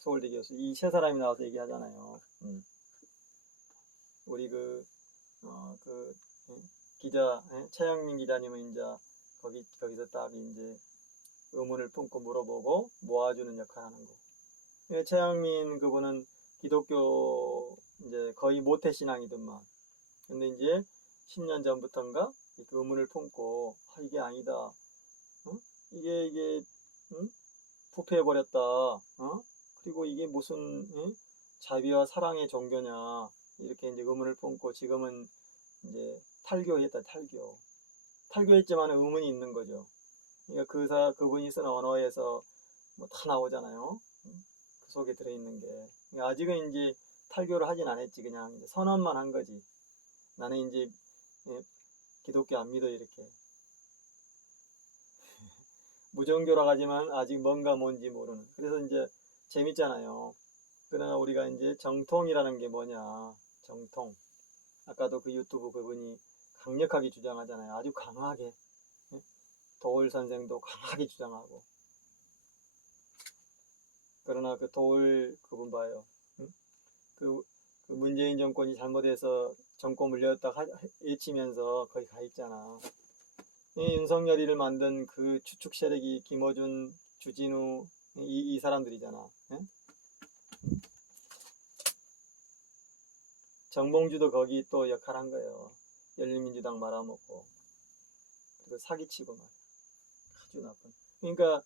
서울대 교수, 이 세 사람이 나와서 얘기하잖아요. 우리 기자, 최영민 기자님은 이제 거기서 딱 이제 의문을 품고 물어보고 모아주는 역할을 하는 거. 최영민 그분은 기독교 이제 거의 모태신앙이더만. 근데 이제 10년 전부터인가 그 의문을 품고 이게 아니다. 이게 부패해버렸다. 그리고 이게 무슨 자비와 사랑의 종교냐. 이렇게 이제 의문을 품고 지금은 이제 탈교했다. 탈교했지만 의문이 있는 거죠. 그러니까 그분이 쓴 언어에서 뭐 다 나오잖아요. 그 속에 들어있는 게. 그러니까 아직은 이제 탈교를 하진 않았지. 그냥 이제 선언만 한 거지. 나는 이제 기독교 안 믿어 이렇게. 무종교라고 하지만 아직 뭔지 모르는. 그래서 이제 재밌잖아요. 그러나 우리가 이제 정통이라는 게 뭐냐. 정통. 아까도 그 유튜브 그분이 강력하게 주장하잖아요. 아주 강하게. 도올 선생도 강하게 주장하고. 그러나 그 도올 그분 봐요. 그 문재인 정권이 잘못해서 정권 물렸다 외치면서 거기 가 있잖아. 윤석열이를 만든 그 추축 세력이 김어준, 주진우 이 사람들이잖아. 정봉주도 거기 또 역할한 거예요. 열린민주당 말아먹고 그리고 사기치고 말. 아주 나쁜. 그러니까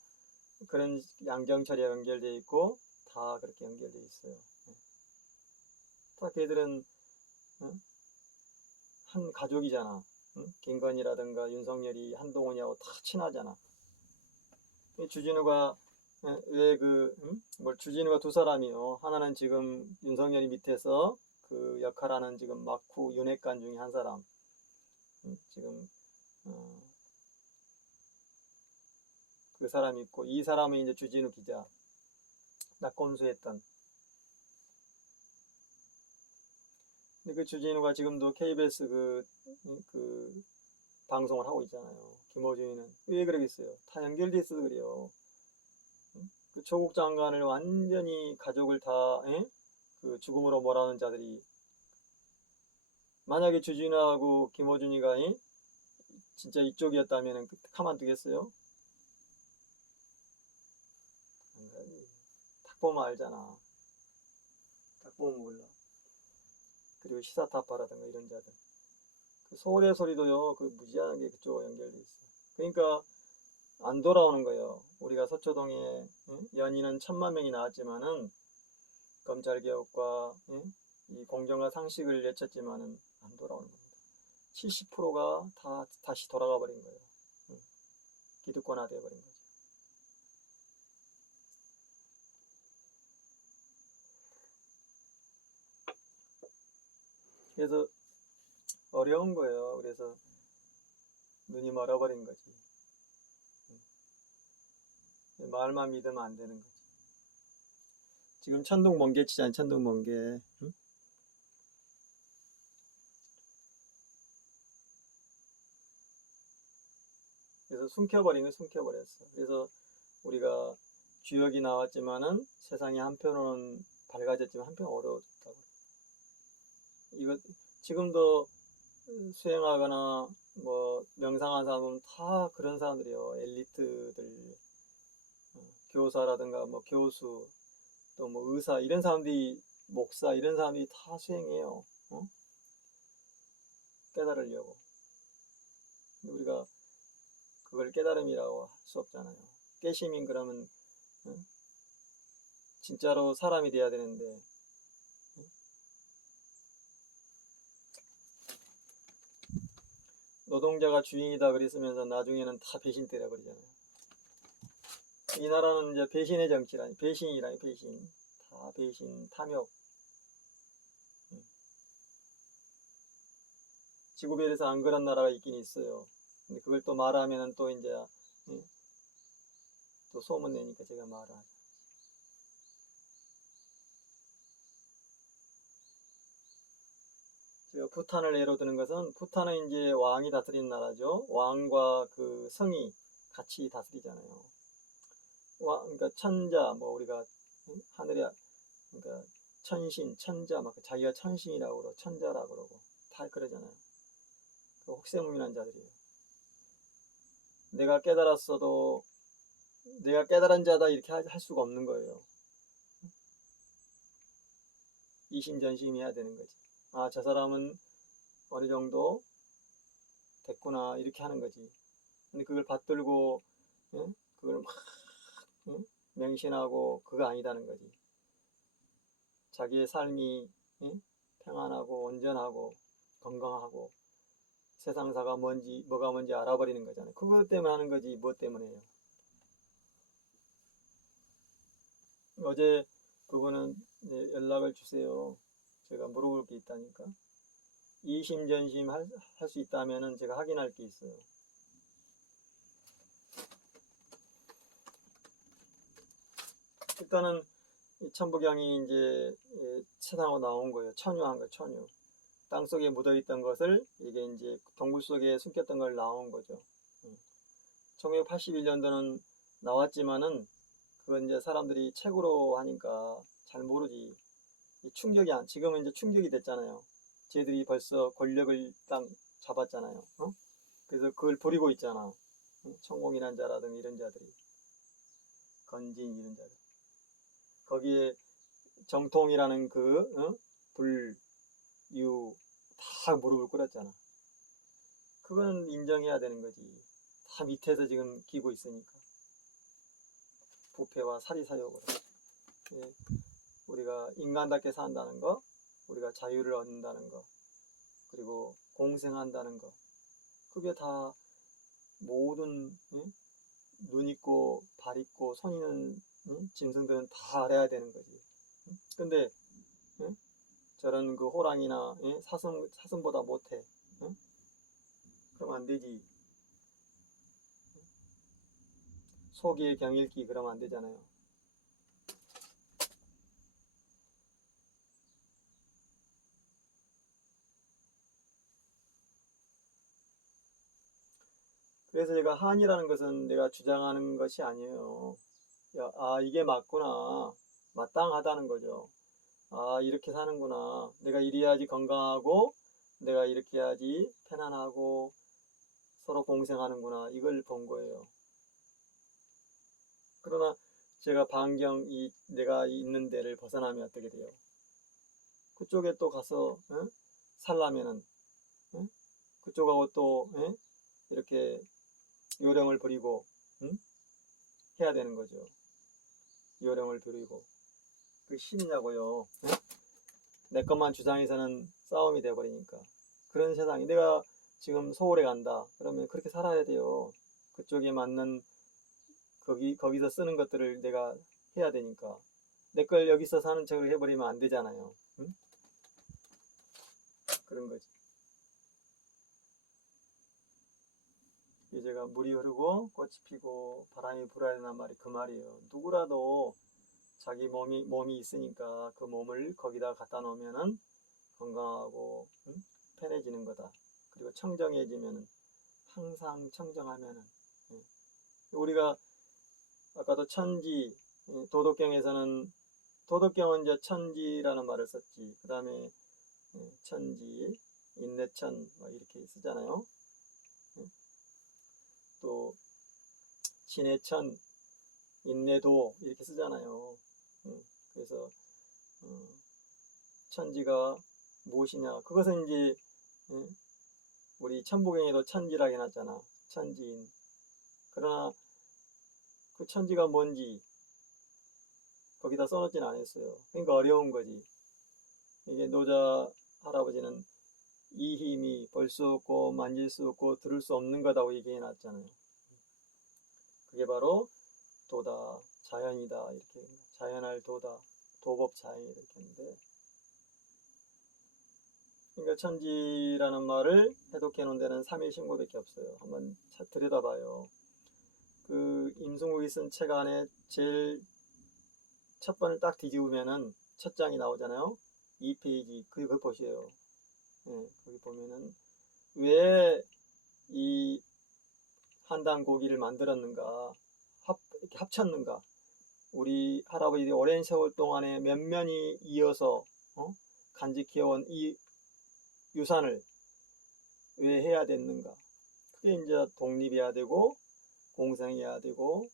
그런 양정철에 연결돼 있고 다 그렇게 연결돼 있어요. 다 걔들은 한 가족이잖아. 김건희라든가 윤석열이 한동훈이하고 다 친하잖아. 주진우가 왜 주진우가 두 사람이요. 하나는 지금 윤석열이 밑에서 그 역할하는 지금 막후 윤핵관 중에 한 사람. 지금 그 사람이 있고, 이 사람은 이제 주진우 기자, 낙검수했던. 근데 그 주진우가 지금도 KBS 그 방송을 하고 있잖아요. 김어준이는 왜 그러겠어요? 다 연결돼 있어서 그래요. 그 조국 장관을 완전히 가족을 다 그 죽음으로 몰아넣은 자들이, 만약에 주진우하고 김어준이가 진짜 이쪽이었다면 가만두겠어요? 딱 보면 알잖아. 딱 보면 몰라. 그리고 시사타파라든가 이런 자들. 그 서울의 소리도요, 그 무지하게 그쪽으로 연결돼 있어. 그러니까 안 돌아오는 거예요. 우리가 서초동에 연인은 1,000만 명이 나왔지만은 검찰개혁과 이 공정과 상식을 외쳤지만은 안 돌아오는 겁니다. 70%가 다 다시 돌아가 버린 거예요. 기득권화 되어버린 거죠. 그래서 어려운 거예요. 그래서 눈이 멀어버린 거지. 말만 믿으면 안 되는 거지. 지금 천둥 번개 치잖아, 천둥 번개. 응? 그래서 숨겨버린 걸 숨겨버렸어. 그래서 우리가 주역이 나왔지만은 세상이 한편으로는 밝아졌지만 한편 어려워졌다고. 이거 지금도 수행하거나 뭐 명상하는 사람은 다 그런 사람들이요. 엘리트들, 교사라든가 뭐 교수, 또 뭐 의사 이런 사람들이, 목사 이런 사람들이 다 수행해요. 깨달으려고. 우리가 그걸 깨달음이라고 할 수 없잖아요. 깨심인 그러면 진짜로 사람이 돼야 되는데 노동자가 주인이다 그랬으면서 나중에는 다 배신 때려 버리잖아요. 이 나라는 이제 배신의 정치라니, 배신이라니, 배신. 다 배신, 탐욕. 지구별에서 안 그런 나라가 있긴 있어요. 근데 그걸 또 말하면은 또 이제 또 소문 내니까 제가 말을 하죠. 제가 부탄을 예로 드는 것은, 부탄은 이제 왕이 다스리는 나라죠. 왕과 그 성이 같이 다스리잖아요. 그러니까 천자, 뭐 우리가 하늘에, 그러니까 천신, 천자, 막 자기가 천신이라고 그러고 천자라고 그러고 다 그러잖아요. 그 혹세무민한 자들이에요. 내가 깨달았어도 내가 깨달은 자다 이렇게 할 수가 없는 거예요. 이심전심해야 되는 거지. 아, 저 사람은 어느 정도 됐구나 이렇게 하는 거지. 근데 그걸 받들고 그걸 막 맹신하고 그거 아니다는 거지. 자기의 삶이 평안하고 온전하고 건강하고 세상사가 뭐가 뭔지 알아버리는 거잖아요. 그것 때문에 하는 거지 뭐 때문에요. 어제 그분은 연락을 주세요. 제가 물어볼 게 있다니까. 이심전심 할 수 있다면은 제가 확인할 게 있어요. 일단은 이 천부경이 이제 세상으로 나온 거예요. 천유한 거, 천유. 땅 속에 묻어있던 것을 이게 이제 동굴 속에 숨겼던 걸 나온 거죠. 1981년도는 나왔지만은 그건 이제 사람들이 책으로 하니까 잘 모르지. 지금은 이제 충격이 됐잖아요. 쟤들이 벌써 권력을 딱 잡았잖아요. 그래서 그걸 부리고 있잖아. 천공이란 자라든가 이런 자들이. 건진 이런 자들. 거기에 정통이라는 불, 유, 다 무릎을 꿇었잖아. 그건 인정해야 되는 거지. 다 밑에서 지금 기고 있으니까 부패와 사리사욕으로 예, 우리가 인간답게 산다는 거, 우리가 자유를 얻는다는 거, 그리고 공생한다는 거, 그게 다 모든 눈 있고 발 있고 손 있는 짐승들은 다 알아야 되는 거지. 근데 저런 그 호랑이나 사슴보다 못해. 그러면 안 되지. 소기의 경읽기 그러면 안 되잖아요. 그래서 제가 한이라는 것은 내가 주장하는 것이 아니에요. 야, 아, 이게 맞구나. 마땅하다는 거죠. 아, 이렇게 사는구나. 내가 이래야지 건강하고, 내가 이렇게 해야지 편안하고, 서로 공생하는구나. 이걸 본 거예요. 그러나 제가 내가 있는 데를 벗어나면 어떻게 돼요? 그쪽에 또 가서, 살라면은, 그쪽하고 또, 이렇게 요령을 부리고, 해야 되는 거죠. 요령을 부리고. 그 힘이냐고요. 내 것만 주장해서는 싸움이 돼버리니까. 그런 세상이. 내가 지금 서울에 간다. 그러면 그렇게 살아야 돼요. 그쪽에 맞는, 거기서 쓰는 것들을 내가 해야 되니까. 내 걸 여기서 사는 척을 해버리면 안 되잖아요. 응? 그런 거지. 제가 물이 흐르고 꽃이 피고 바람이 불어야 되는 말이 그 말이에요. 누구라도 자기 몸이 있으니까 그 몸을 거기다 갖다 놓으면은 건강하고 편해지는 거다. 그리고 청정해지면은 항상 청정하면은 우리가 아까도 천지 도덕경에서는 도덕경은 이제 천지라는 말을 썼지. 그 다음에 천지 인내천 뭐 이렇게 쓰잖아요. 또 진해천 인내도 이렇게 쓰잖아요. 그래서 천지가 무엇이냐? 그것은 이제 우리 천부경에도 천지라고 해놨잖아. 천지인. 그러나 그 천지가 뭔지 거기다 써놓진 않았어요. 그러니까 어려운 거지. 이게 노자 할아버지는 이 힘이 볼 수 없고 만질 수 없고 들을 수 없는 거다고 얘기해놨잖아요. 그게 바로 도다, 자연이다 이렇게 자연할 도다, 도법 자연이다 이렇게 했는데 그러니까 천지라는 말을 해독해 놓은 데는 3일신고밖에 없어요. 한번 들여다봐요. 그 임승욱이 쓴 책 안에 제일 첫 번을 딱 뒤집으면은 첫 장이 나오잖아요. 2페이지 그거 보세요. 거기 보면은 왜 이 한당 고기를 만들었는가, 이렇게 합쳤는가. 우리 할아버지들이 오랜 세월 동안에 면면이 이어서 간직해온 이 유산을 왜 해야 됐는가. 그게 이제 독립해야 되고 공생해야 되고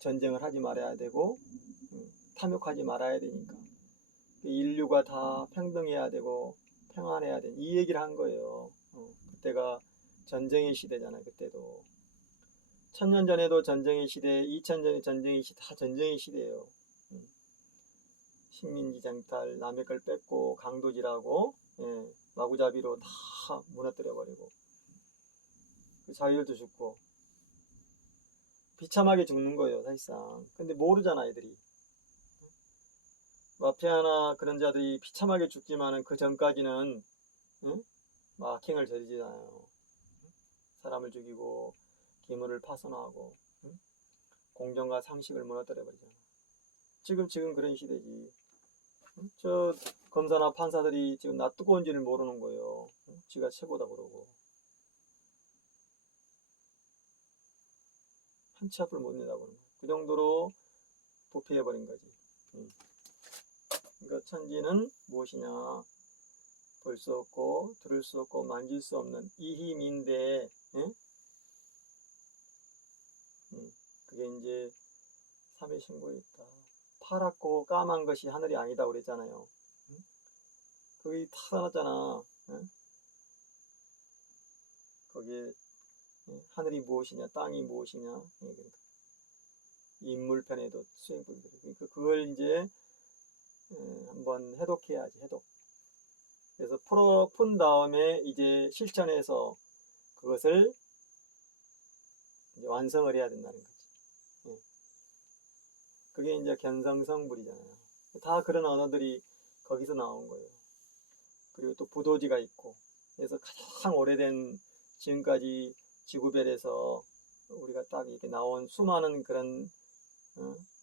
전쟁을 하지 말아야 되고 탐욕하지 말아야 되니까 인류가 다 평등해야 되고 평안해야 되는 이 얘기를 한 거예요. 그때가 전쟁의 시대잖아요. 그때도 1000년 전에도 전쟁의 시대, 2000년에 전쟁의 시대, 다 전쟁의 시대예요. 식민지 장탈, 남의 걸 뺏고 강도질하고 마구잡이로 다 무너뜨려 버리고 그 자유들도 죽고 비참하게 죽는 거예요, 사실상. 근데 모르잖아, 애들이. 마피아나 그런 자들이 비참하게 죽지만은 그 전까지는 악행을 저지르잖아요. 사람을 죽이고 기물을 파손하고 공정과 상식을 무너뜨려 버리잖아. 지금 그런 시대지. 저 검사나 판사들이 지금 나 뜨거운지를 모르는 거예요. 지가 최고다 그러고 한 치 앞을 못 내다보는 거예요. 그 정도로 부패해 버린 거지. 그러니까 천지는 무엇이냐? 볼 수 없고 들을 수 없고 만질 수 없는 이 힘인데 그게 이제 삼위신고에 있다. 파랗고 까만 것이 하늘이 아니다 그랬잖아요. 거기 다 써놨잖아. 거기에 하늘이 무엇이냐, 땅이 무엇이냐, 그러니까 인물편에도 수행법들이. 그러니까 그걸 이제 한번 해독해야지, 해독. 그래서 푼 다음에 이제 실천해서 그것을 이제 완성을 해야 된다는 거지. 그게 이제 견성성불이잖아요. 다 그런 언어들이 거기서 나온 거예요. 그리고 또 부도지가 있고, 그래서 가장 오래된 지금까지 지구별에서 우리가 딱 이렇게 나온 수많은 그런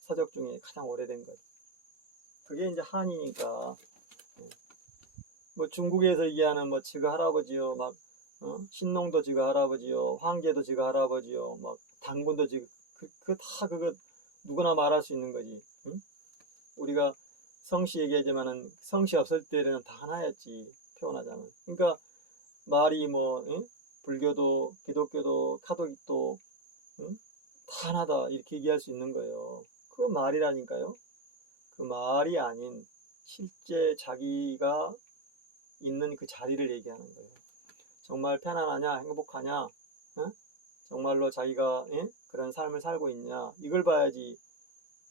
서적 중에 가장 오래된 것. 그게 이제 한이니까. 뭐 중국에서 얘기하는 뭐 지가 할아버지요, 막 신농도 지가 할아버지요, 황제도 지가 할아버지요, 막 당군도 지가 그거 누구나 말할 수 있는 거지. 응? 우리가 성씨 얘기하지만은 성씨 없을 때는 다 하나였지, 표현하자면. 그러니까 말이 뭐 불교도 기독교도 카톨릭도 다 하나다 이렇게 얘기할 수 있는 거예요. 그거 말이라니까요. 그 말이 아닌 실제 자기가 있는 그 자리를 얘기하는 거예요. 정말 편안하냐, 행복하냐, 정말로 자기가 그런 삶을 살고 있냐, 이걸 봐야지.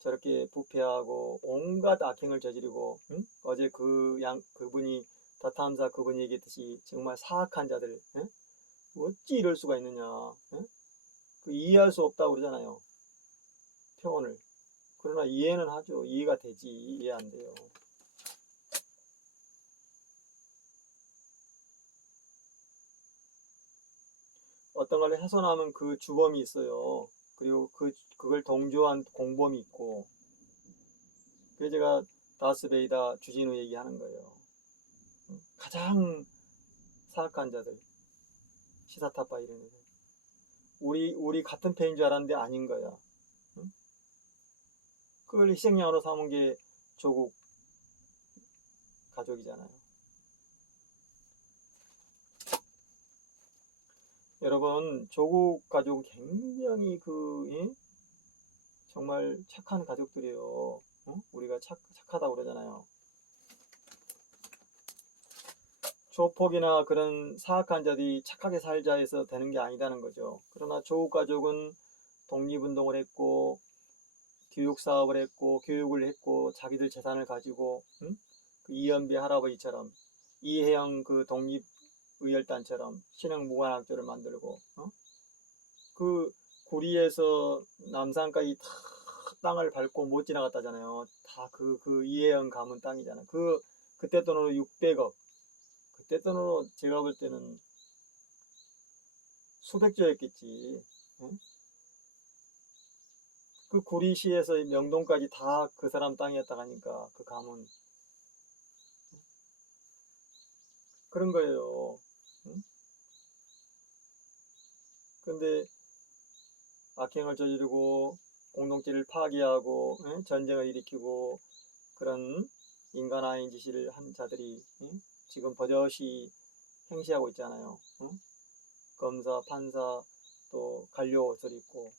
저렇게 부패하고 온갖 악행을 저지르고, 어제 그분이 다탐사 그분이 얘기했듯이 정말 사악한 자들, 어찌 이럴 수가 있느냐, 그 이해할 수 없다고 그러잖아요, 표현을. 그러나 이해는 하죠. 이해가 되지. 이해 안 돼요. 어떤 걸 훼손하면 그 주범이 있어요. 그리고 그걸 동조한 공범이 있고. 그래서 제가 다스베이다 주진우 얘기하는 거예요. 가장 사악한 자들, 시사타파 이런 애들. 우리 같은 편인 줄 알았는데 아닌 거야. 그걸 희생양으로 삼은 게 조국 가족이잖아요. 여러분, 조국 가족 굉장히 정말 착한 가족들이에요. 우리가 착하다고 그러잖아요. 조폭이나 그런 사악한 자들이 착하게 살자 해서 되는 게 아니다는 거죠. 그러나 조국 가족은 독립운동을 했고, 교육사업을 했고, 교육을 했고, 자기들 재산을 가지고, 그 이연배 할아버지처럼, 이혜영 그 독립의열단처럼 신흥무관학교를 만들고, 그 구리에서 남산까지 다 땅을 밟고 못 지나갔다잖아요. 다 그 이혜영 가문 땅이잖아요. 그때 돈으로 600억. 그때 돈으로 제가 볼 때는 수백조였겠지. 그 구리시에서 명동까지 다 그 사람 땅이었다 하니까 그 가문. 그런 거예요. 근데 악행을 저지르고 공동체를 파괴하고 전쟁을 일으키고 그런 인간 아닌 짓을 한 자들이 지금 버젓이 행시하고 있잖아요. 검사, 판사, 또 관료 옷을 입고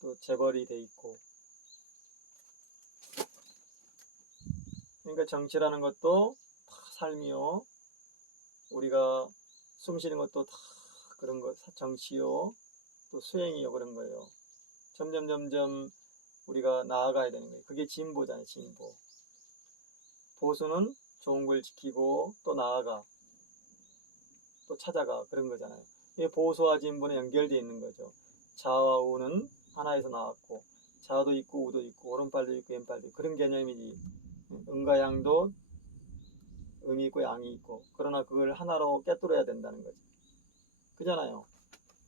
또 재벌이 돼 있고. 그러니까 정치라는 것도 다 삶이요. 우리가 숨 쉬는 것도 다 그런 거 정치요. 또 수행이요. 그런 거예요. 점점 우리가 나아가야 되는 거예요. 그게 진보잖아요. 진보. 보수는 좋은 걸 지키고 또 나아가. 또 찾아가. 그런 거잖아요. 이게 보수와 진보는 연결되어 있는 거죠. 자와 우는 하나에서 나왔고 자도 있고 우도 있고 오른팔도 있고 왼팔도 있고 그런 개념이지. 음과 양도 음이 있고 양이 있고 그러나 그걸 하나로 꿰뚫어야 된다는 거지. 그잖아요.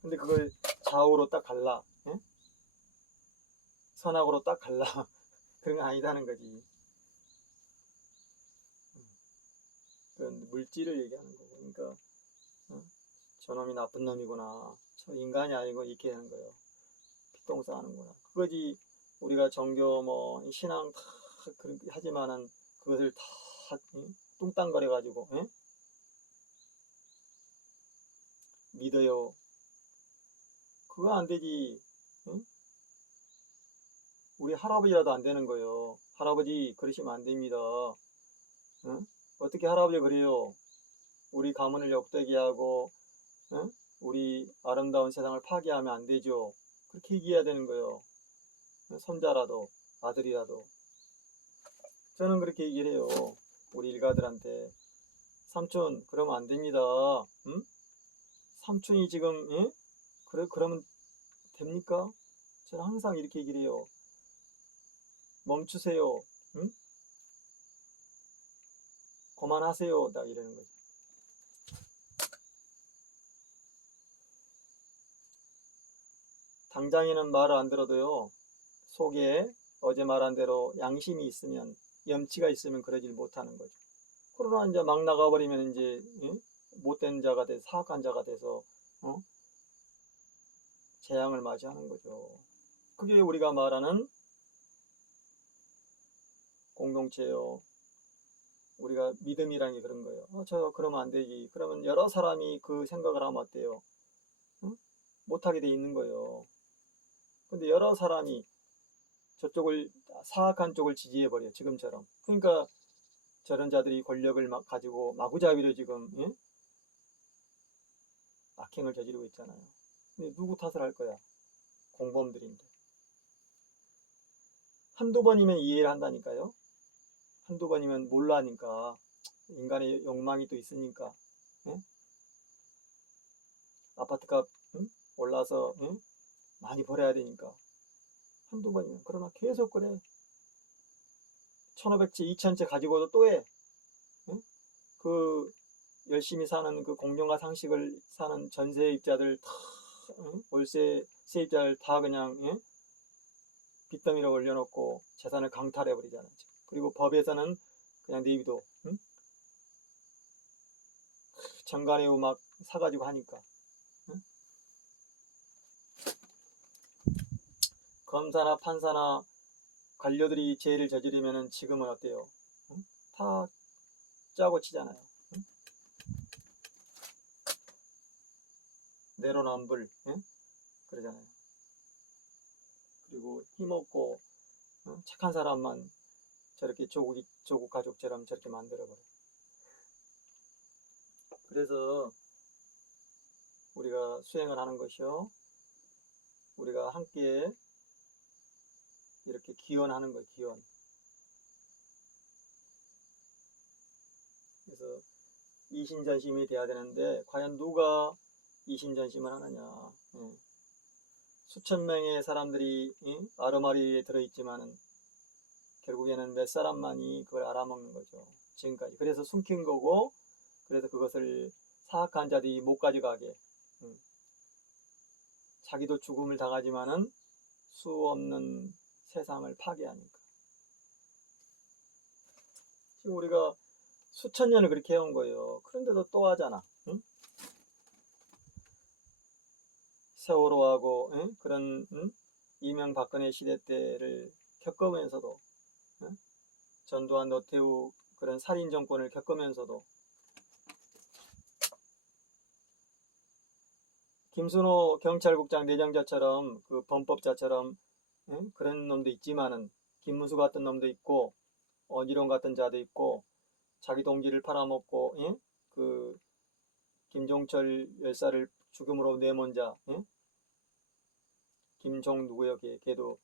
근데 그걸 좌우로 딱 갈라. 선악으로 딱 갈라. 그런 거 아니다는 거지. 그건 물질을 얘기하는 거고. 그러니까 저놈이 나쁜 놈이구나. 저 인간이 아니고 이렇게 하는 거예요. 피똥 싸는구나. 그거지. 우리가 종교 뭐 신앙 다 그렇게 하지만은 그것을 다 뚱땅거려 가지고 믿어요. 그거 안 되지. 우리 할아버지라도 안 되는 거예요. 할아버지 그러시면 안 됩니다. 어떻게 할아버지 그래요? 우리 가문을 욕되게 하고 우리 아름다운 세상을 파괴하면 안 되죠. 그렇게 얘기해야 되는 거예요. 손자라도 아들이라도. 저는 그렇게 얘기를 해요. 우리 일가들한테. 삼촌 그러면 안 됩니다. 응? 삼촌이 지금 그러면 됩니까? 저는 항상 이렇게 얘기를 해요. 멈추세요. 응? 그만하세요. 나 이러는 거지. 당장에는 말을 안 들어도요. 속에 어제 말한 대로 양심이 있으면 염치가 있으면 그러질 못하는 거죠. 그러나 이제 막 나가버리면 이제 못된 자가 돼서 사악한 자가 돼서 어? 재앙을 맞이하는 거죠. 그게 우리가 말하는 공동체요. 우리가 믿음이라는 게 그런 거예요. 저 그러면 안 되지. 그러면 여러 사람이 그 생각을 하면 어때요? 응? 못하게 돼 있는 거예요. 근데 여러 사람이 저쪽을 사악한 쪽을 지지해버려요. 지금처럼. 그러니까 저런 자들이 권력을 막 가지고 마구잡이로 지금 악행을 저지르고 있잖아요. 근데 누구 탓을 할 거야? 공범들인데. 한두 번이면 이해를 한다니까요. 한두 번이면 몰라니까. 인간의 욕망이 또 있으니까. 응? 아파트값 올라서 많이 벌어야 되니까. 한두 번이면. 그러나 계속 그래. 1500채, 2000채 가지고도 또 해. 응? 그 열심히 사는 그 공정과 상식을 사는 전세입자들 다 월세 세입자를 다 그냥 빚더미로 올려놓고 재산을 강탈해 버리잖아요. 그리고 법에서는 그냥 내비도 정관예우 막 사가지고 하니까 검사나 판사나 관료들이 죄를 저지르면은 지금은 어때요? 다 짜고 치잖아요. 내로남불 그러잖아요. 그리고 힘없고 착한 사람만 저렇게 조국 가족처럼 저렇게 만들어버려. 그래서 우리가 수행을 하는 것이요. 우리가 함께 이렇게 기원하는 거예요. 기원. 그래서 이신전심이 돼야 되는데 과연 누가 이신전심을 하느냐. 수천 명의 사람들이 아르마리에 들어있지만은 결국에는 몇 사람만이 그걸 알아먹는 거죠. 지금까지. 그래서 숨긴 거고, 그래서 그것을 사악한 자들이 못 가져가게. 자기도 죽음을 당하지만은 수 없는 세상을 파괴하니까. 지금 우리가 수천 년을 그렇게 해온 거예요. 그런데도 또 하잖아. 응? 세월호하고 그런 이명박근혜 시대 때를 겪으면서도 전두환 노태우 그런 살인 정권을 겪으면서도 김순호 경찰국장 내정자처럼 그 범법자처럼 그런 놈도 있지만은 김문수 같은 놈도 있고 언희룡 같은 자도 있고 자기 동지를 팔아먹고 그 김종철 열사를 죽음으로 내몬 자 김종 누구요? 걔도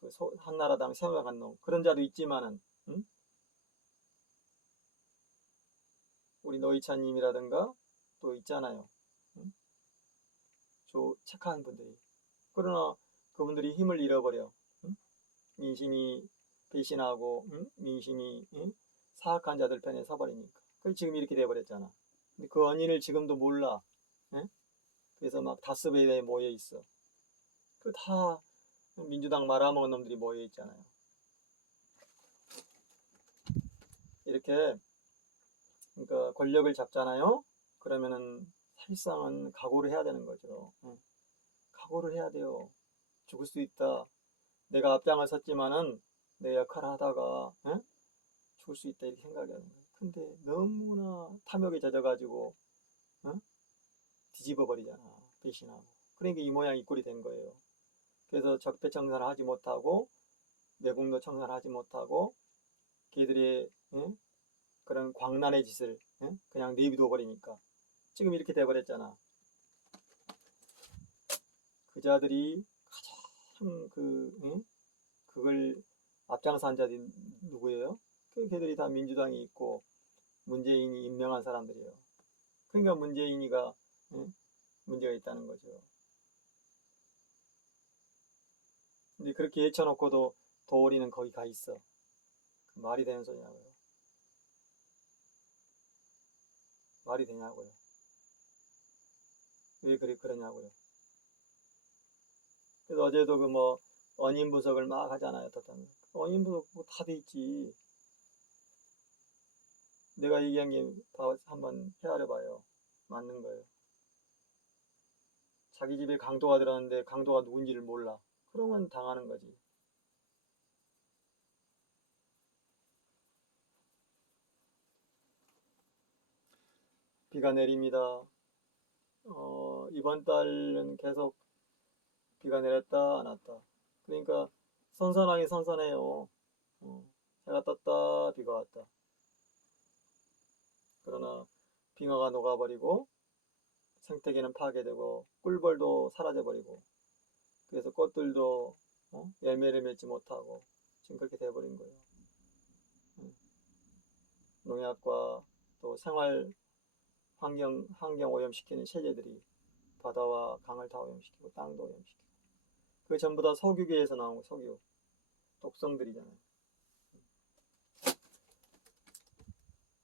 그 한나라당 세워간 놈 그런 자도 있지만은 우리 노이찬님이라든가 또 있잖아요. 착한 분들이. 그러나 그분들이 힘을 잃어버려. 민심이 배신하고 민심이 사악한 자들 편에 서버리니까. 그래서 지금 이렇게 돼버렸잖아. 근데 그 원인을 지금도 몰라. 그래서 막 다스베이에 모여 있어. 그 다 민주당 말아먹은 놈들이 모여 있잖아요. 이렇게 그러니까 권력을 잡잖아요. 그러면은 사실상은 각오를 해야 되는 거죠. 각오를 해야 돼요. 죽을 수 있다. 내가 앞장을 섰지만은 내 역할을 하다가 죽을 수 있다 이렇게 생각하는 거예요. 근데 너무나 탐욕에 젖어가지고 뒤집어 버리잖아. 배신하고. 그러니까 이 모양 이 꼴이 된 거예요. 그래서 적폐청산을 하지 못하고 내국노 청산을 하지 못하고 걔들의 그런 광란의 짓을 그냥 내비둬 버리니까 지금 이렇게 돼버렸잖아. 자들이 가장 그걸 앞장선 자들이 누구예요? 걔들이 다 민주당이 있고 문재인이 임명한 사람들이에요. 그러니까 문재인이가 문제가 있다는 거죠. 근데 그렇게 헤쳐놓고도 도리는 거기 가 있어. 말이 되는 소리냐고요. 말이 되냐고요. 왜 그러냐고요. 그래서 어제도 언인 분석을 막 하잖아요. 언인 분석 다 돼 있지. 내가 얘기한 게 한번 헤아려봐요. 맞는 거예요. 자기 집에 강도가 들었는데 강도가 누군지를 몰라. 그러면 당하는 거지. 비가 내립니다. 이번 달은 계속 비가 내렸다 안 왔다. 그러니까 선선하게 선선해요. 해가 떴다 비가 왔다. 그러나 빙하가 녹아버리고 생태계는 파괴되고 꿀벌도 사라져버리고 그래서 꽃들도 열매를 맺지 못하고 지금 그렇게 돼버린 거예요. 농약과 또 생활 환경 오염시키는 체제들이 바다와 강을 다 오염시키고 땅도 오염시키고 그게 전부 다 석유계에서 나온 거 석유 독성들이잖아요.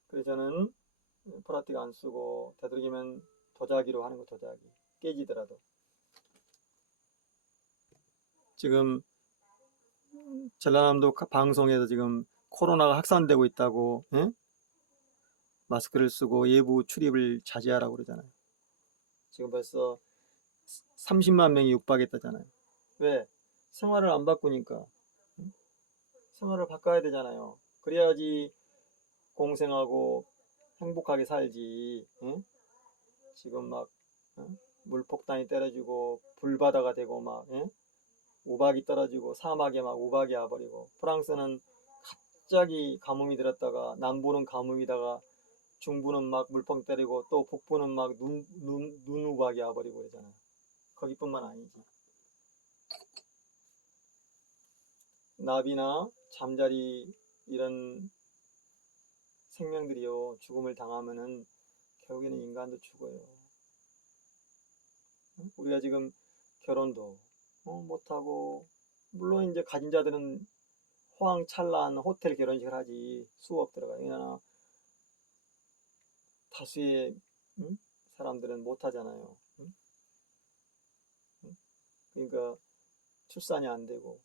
그래서 저는 플라스틱 안 쓰고 되도록이면 도자기로 하는 거 도자기 깨지더라도 지금 전라남도 방송에서 지금 코로나가 확산되고 있다고 마스크를 쓰고 외부 출입을 자제하라고 그러잖아요. 지금 벌써 30만 명이 육박했다잖아요. 왜? 생활을 안 바꾸니까. 생활을 바꿔야 되잖아요. 그래야지 공생하고 행복하게 살지. 지금 막 물폭탄이 떨어지고 불바다가 되고 막 우박이 떨어지고 사막에 막 우박이 와버리고 프랑스는 갑자기 가뭄이 들었다가 남부는 가뭄이다가 중부는 막 물펑 때리고 또 북부는 막 눈우박이 와버리고 그러잖아요. 거기뿐만 아니지. 나비나 잠자리 이런 생명들이요 죽음을 당하면은 결국에는 인간도 죽어요. 우리가 지금 결혼도 못하고 물론 이제 가진 자들은 호황찬란 호텔 결혼식을 하지 수억 들어가요. 그러나 다수의 사람들은 못하잖아요. 그러니까 출산이 안 되고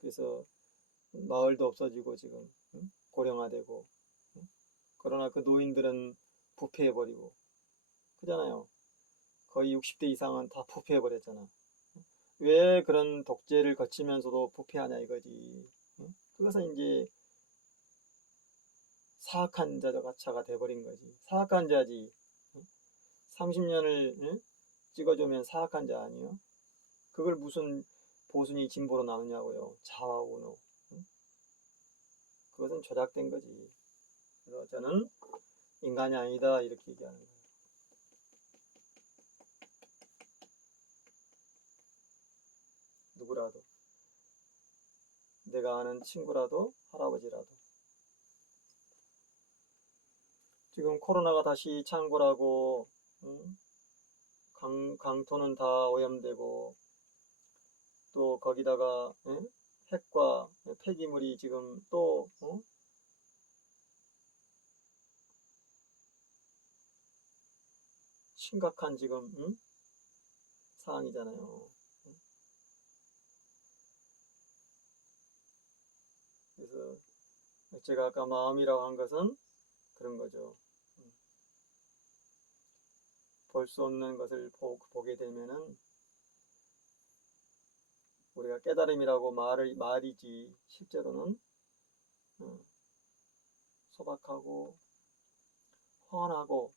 그래서 마을도 없어지고 지금 고령화되고 그러나 그 노인들은 부패해버리고 그잖아요. 거의 60대 이상은 다 부패해버렸잖아. 왜 그런 독재를 거치면서도 부패하냐 이거지. 그것은 이제 사악한 자가 돼버린 거지. 사악한 자지. 30년을 찍어주면 사악한 자 아니요? 그걸 무슨 보수니 진보로 나누냐고요. 좌우노. 그것은 조작된 거지. 그래서 저는 인간이 아니다 이렇게 얘기하는 거예요. 누구라도 내가 아는 친구라도 할아버지라도 지금 코로나가 다시 창궐하고 강토는 다 오염되고 또 거기다가 핵과 폐기물이 지금 또 심각한 지금 상황이잖아요. 그래서 제가 아까 마음이라고 한 것은 그런 거죠. 볼 수 없는 것을 보게 되면은 우리가 깨달음이라고 말이지 실제로는 소박하고 훤하고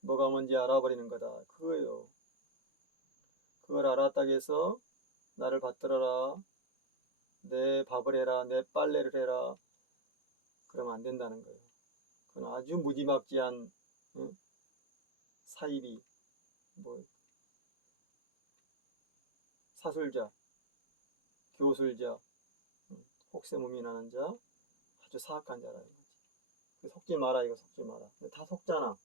뭐가 뭔지 알아버리는 거다. 그거예요. 그걸 알았다고 해서 나를 받들어라. 내 밥을 해라. 내 빨래를 해라. 그러면 안 된다는 거예요. 그건 아주 무지막지한 사이비 뭐 사술자, 교술자, 혹세무민하는 자, 아주 사악한 자라는 거지. 속지 마라, 이거 속지 마라. 근데 다 속잖아.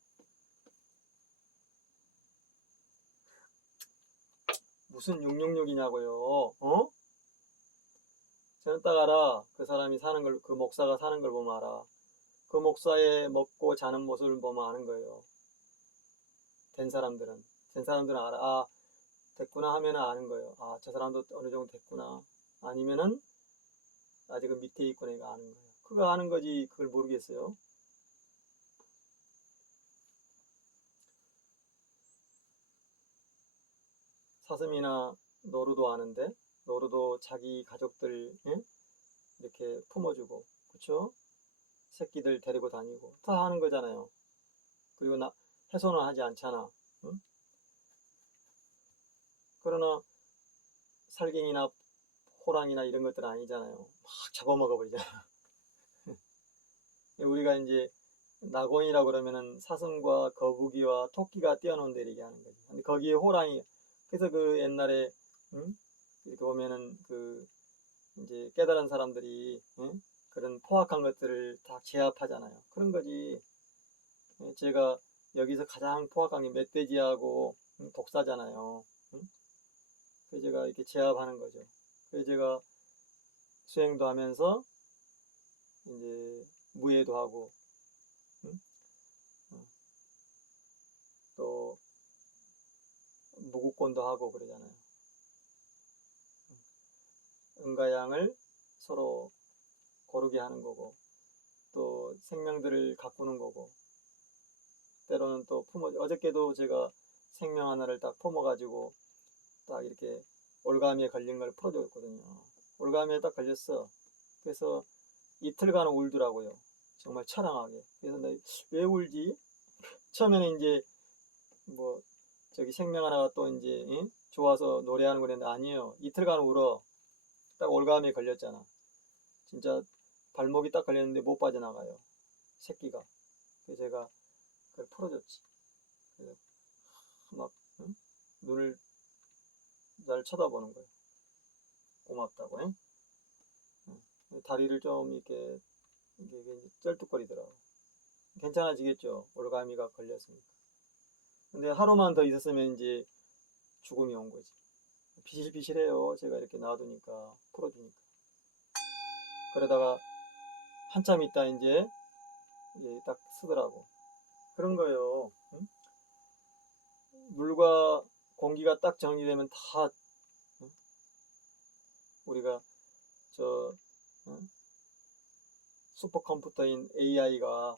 무슨 666이냐고요. 어? 저는 딱 알아. 그 사람이 사는 걸, 그 목사가 사는 걸 보면 알아. 그 목사의 먹고 자는 모습을 보면 아는 거예요. 된 사람들은 알아. 아, 됐구나 하면은 아는 거예요. 아, 저 사람도 어느 정도 됐구나. 아니면은 아직은 밑에 있구나, 이거 아는 거예요. 그거 아는 거지, 그걸 모르겠어요. 사슴이나 노루도 아는데, 노루도 자기 가족들, 예? 이렇게 품어주고, 그쵸? 새끼들 데리고 다니고, 다 하는 거잖아요. 그리고 훼손을 하지 않잖아. 응? 그러나 살갱이나 호랑이나 이런 것들은 아니잖아요. 막 잡아먹어 버리잖아. 우리가 이제 낙원이라고 그러면은 사슴과 거북이와 토끼가 뛰어노는 데를 얘기하는 거지. 근데 거기에 호랑이, 그래서 그 옛날에, 응? 이렇게 보면은 그 이제 깨달은 사람들이, 응? 그런 포악한 것들을 다 제압하잖아요. 그런 거지. 제가 여기서 가장 포악한 게 멧돼지하고 독사잖아요. 응? 그래서 제가 이렇게 제압하는 거죠. 그래서 제가 수행도 하면서 이제 무예도 하고, 응? 또 무구권도 하고 그러잖아요. 음과 양을 서로 고르게 하는 거고, 또 생명들을 가꾸는 거고, 때로는 또 어저께도 제가 생명 하나를 딱 품어가지고 딱 이렇게 올가미에 걸린 걸 풀어줬거든요. 올가미에 딱 걸렸어. 그래서 이틀간 울더라고요. 정말 처량하게. 그래서 왜 울지? 처음에는 이제 뭐 저기 생명 하나가 또 이제 응? 좋아서 노래하는 거랬는데 아니에요. 이틀간 울어. 딱 올가미에 걸렸잖아. 진짜 발목이 딱 걸렸는데 못 빠져나가요. 새끼가. 그래서 제가 그걸 풀어줬지. 그래서 막 응? 눈을 날 쳐다보는 거예요. 고맙다고. 응? 응. 다리를 좀 이게 쩔뚝거리더라고. 괜찮아지겠죠. 올가미가 걸렸으니까. 근데 하루만 더 있었으면 이제 죽음이 온 거지. 비실비실해요. 제가 이렇게 놔두니까 풀어주니까. 그러다가 한참 있다 이제 딱 쓰더라고. 그런 거예요. 응? 물과 공기가 딱 정리되면 다 응? 우리가 저 응? 슈퍼컴퓨터인 AI가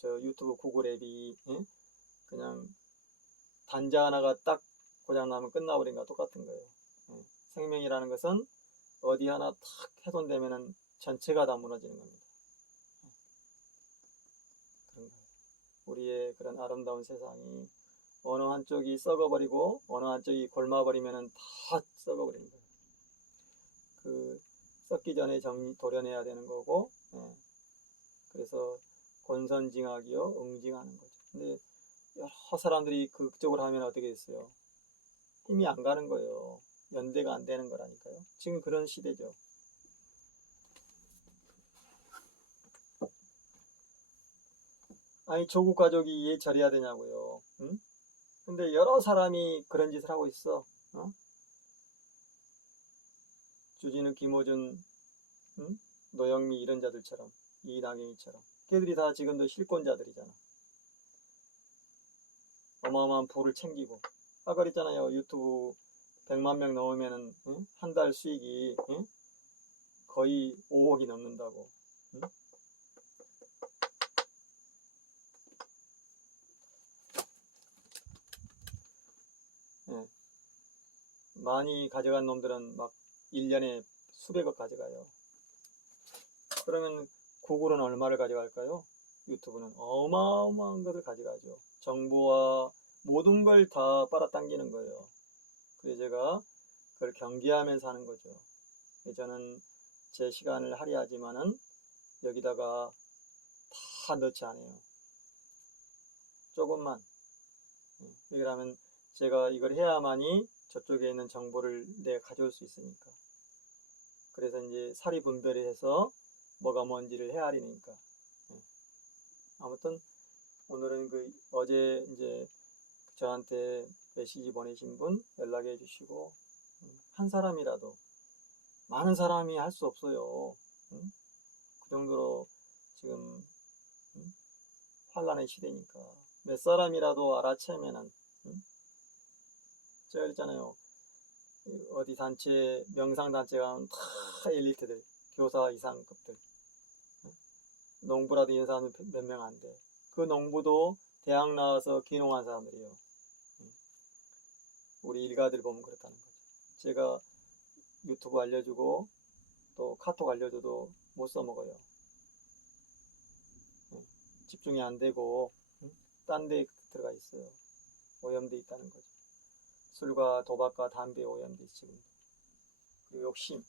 저 유튜브 구글 앱이 그냥 단자 하나가 딱 고장나면 끝나버린 거와 똑같은 거예요. 생명이라는 것은 어디 하나 탁 훼손되면은 전체가 다 무너지는 겁니다. 그런 거예요. 우리의 그런 아름다운 세상이 어느 한쪽이 썩어버리고 어느 한쪽이 골마버리면은 다 썩어버리는 거예요. 그 썩기 전에 도려내야 되는 거고, 그래서 권선징악이요 응징하는 거죠. 근데 여러 사람들이 그쪽으로 하면 어떻게 됐어요? 힘이 안 가는 거예요. 연대가 안 되는 거라니까요. 지금 그런 시대죠. 아니 조국 가족이 왜 저래야 되냐고요. 응? 근데 여러 사람이 그런 짓을 하고 있어. 어? 주진우, 김호준, 응? 노영미 이런 자들처럼 이낙연이처럼 걔들이 다 지금도 실권자들이잖아. 어마어마한 부를 챙기고 아까 그랬잖아요. 유튜브 100만 명 넘으면은 응? 한 달 수익이 응? 거의 5억이 넘는다고. 응? 예. 많이 가져간 놈들은 막 1년에 수백억 가져가요. 그러면 구글은 얼마를 가져갈까요? 유튜브는 어마어마한 것을 가져가죠. 정보와 모든 걸 다 빨아당기는 거예요. 그래서 제가 그걸 경계하면서 하는 거죠. 저는 제 시간을 할애하지만은 여기다가 다 넣지 않아요. 조금만 왜냐하면 제가 이걸 해야만이 저쪽에 있는 정보를 내가 가져올 수 있으니까. 그래서 이제 사리 분별을 해서 뭐가 뭔지를 헤아리니까. 아무튼 오늘은 어제 이제 저한테 메시지 보내신 분 연락해 주시고, 한 사람이라도, 많은 사람이 할 수 없어요. 그 정도로 지금 환란의 시대니까 몇 사람이라도 알아채면은, 제가 그랬잖아요. 어디 단체, 명상단체 가면 다 엘리트들, 교사 이상급들, 농부라도 이런 사람은 몇 명 안 돼. 그 농부도 대학 나와서 귀농한 사람들이에요. 우리 일가들 보면 그렇다는 거죠. 제가 유튜브 알려주고 또 카톡 알려줘도 못 써먹어요. 집중이 안 되고 딴 데 들어가 있어요. 오염돼 있다는 거죠. 술과 도박과 담배에 오염돼 지금. 그리고 욕심.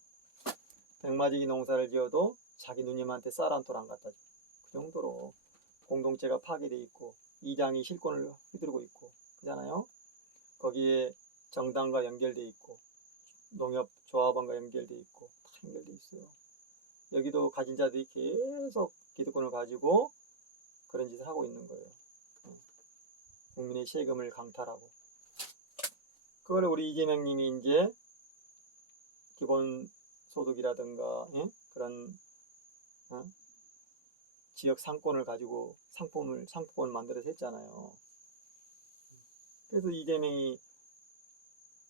백마지기 농사를 지어도 자기 누님한테 쌀 한 톨 안 갖다 줘. 그 정도로 공동체가 파괴돼 있고 이장이 실권을 휘두르고 있고 그잖아요. 거기에 정당과 연결돼 있고 농협 조합원과 연결돼 있고 다 연결돼 있어요. 여기도 가진 자들이 계속 기득권을 가지고 그런 짓을 하고 있는 거예요. 국민의 세금을 강탈하고. 그걸 우리 이재명님이 이제 기본소득이라든가 그런 지역 상권을 가지고 상품을 만들어서 했잖아요. 그래서 이재명이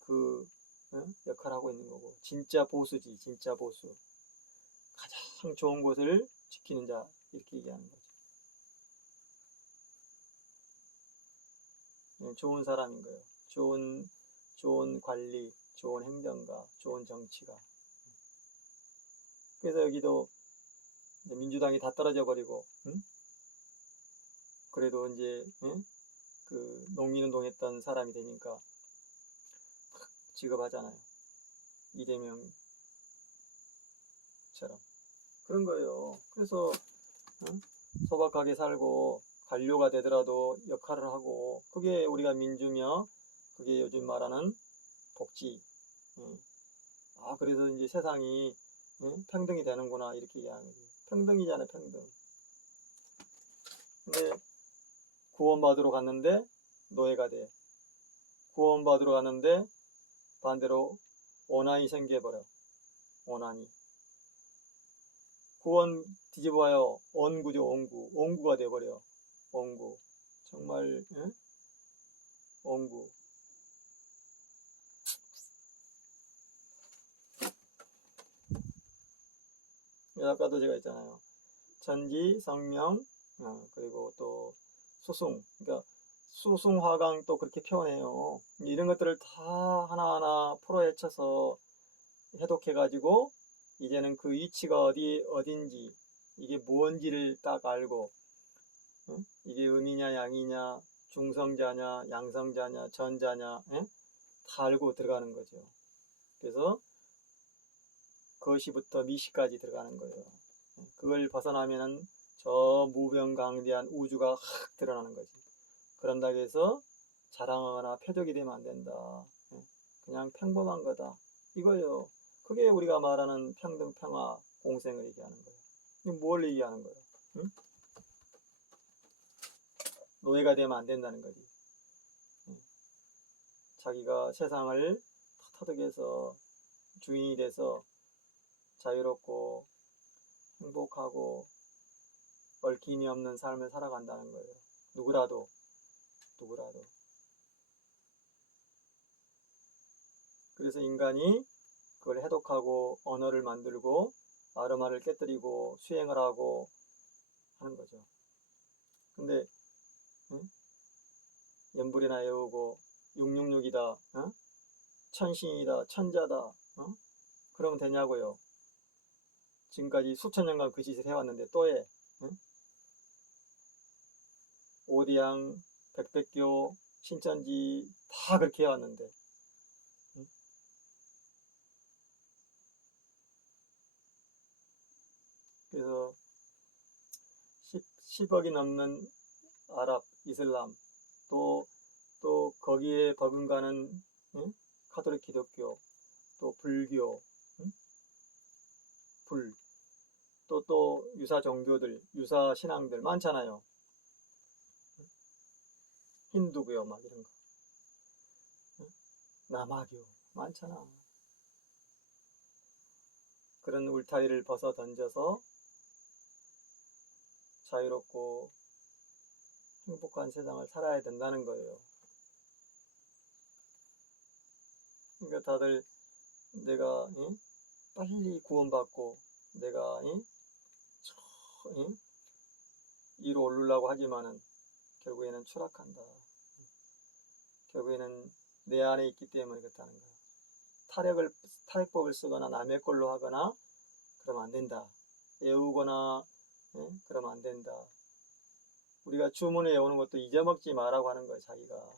그 역할을 하고 있는 거고, 진짜 보수지, 진짜 보수. 가장 좋은 곳을 지키는 자, 이렇게 얘기하는 거죠. 좋은 사람인 거예요. 좋은 관리, 좋은 행정가, 좋은 정치가. 그래서 여기도 민주당이 다 떨어져 버리고, 그래도 이제 그 농민운동 했던 사람이 되니까 지급하잖아요. 이재명처럼. 그런 거예요. 그래서 소박하게 살고 관료가 되더라도 역할을 하고, 그게 우리가 민주며 그게 요즘 말하는 복지. 그래서 이제 세상이 평등이 되는구나 이렇게 얘기하는 거지. 평등이잖아요, 평등. 근데 구원받으러 갔는데 노예가 돼. 구원받으러 갔는데 반대로 원한이 생겨버려. 원한이. 구원 뒤집어봐요. 원구죠, 원구. 원구가 돼버려. 원구. 정말 원구. 아까도 제가 했잖아요. 천지, 성명, 그리고 또 수숭. 그러니까 수숭화강 또 그렇게 표현해요. 이런 것들을 다 하나하나 풀어헤쳐서 해독해가지고 이제는 그 위치가 어딘지, 이게 뭔지를 딱 알고, 이게 음이냐 양이냐 중성자냐 양성자냐 전자냐 다 알고 들어가는 거죠. 그래서 거시부터 미시까지 들어가는 거예요. 그걸 벗어나면은 저 무병강대한 우주가 확 드러나는 거지. 그런다고 해서 자랑하거나 표적이 되면 안 된다. 그냥 평범한 거다. 이거요. 그게 우리가 말하는 평등, 평화, 공생을 얘기하는 거예요. 이게 뭘 얘기하는 거예요? 응? 노예가 되면 안 된다는 거지. 자기가 세상을 터득해서 주인이 돼서 자유롭고 행복하고 얽힘이 없는 삶을 살아간다는 거예요. 누구라도. 그래서 인간이 그걸 해독하고 언어를 만들고 아르마를 깨뜨리고 수행을 하고 하는 거죠. 근데 연불이나 외우고 666이다, 천신이다, 천자다, 그러면 되냐고요. 지금까지 수천 년간 그 짓을 해왔는데 또 해. 오디양, 백백교, 신천지 다 그렇게 해왔는데. 그래서 10억이 넘는 아랍, 이슬람, 또 또 거기에 버금가는 가톨릭 기독교, 또 불교, 응? 불, 또 유사 종교들, 유사 신앙들 많잖아요. 힌두교 막 이런 거, 남아교 많잖아. 그런 울타리를 벗어 던져서 자유롭고 행복한 세상을 살아야 된다는 거예요. 그러니까 다들 내가 빨리 구원받고 내가 위로 오르려고 하지만은 결국에는 추락한다. 결국에는 내 안에 있기 때문에 그렇다는 거야. 타협법을 쓰거나 남의 걸로 하거나 그러면 안 된다. 애우거나 그러면 안 된다. 우리가 주문을 외우는 것도 잊어먹지 마라고 하는 거예요, 자기가.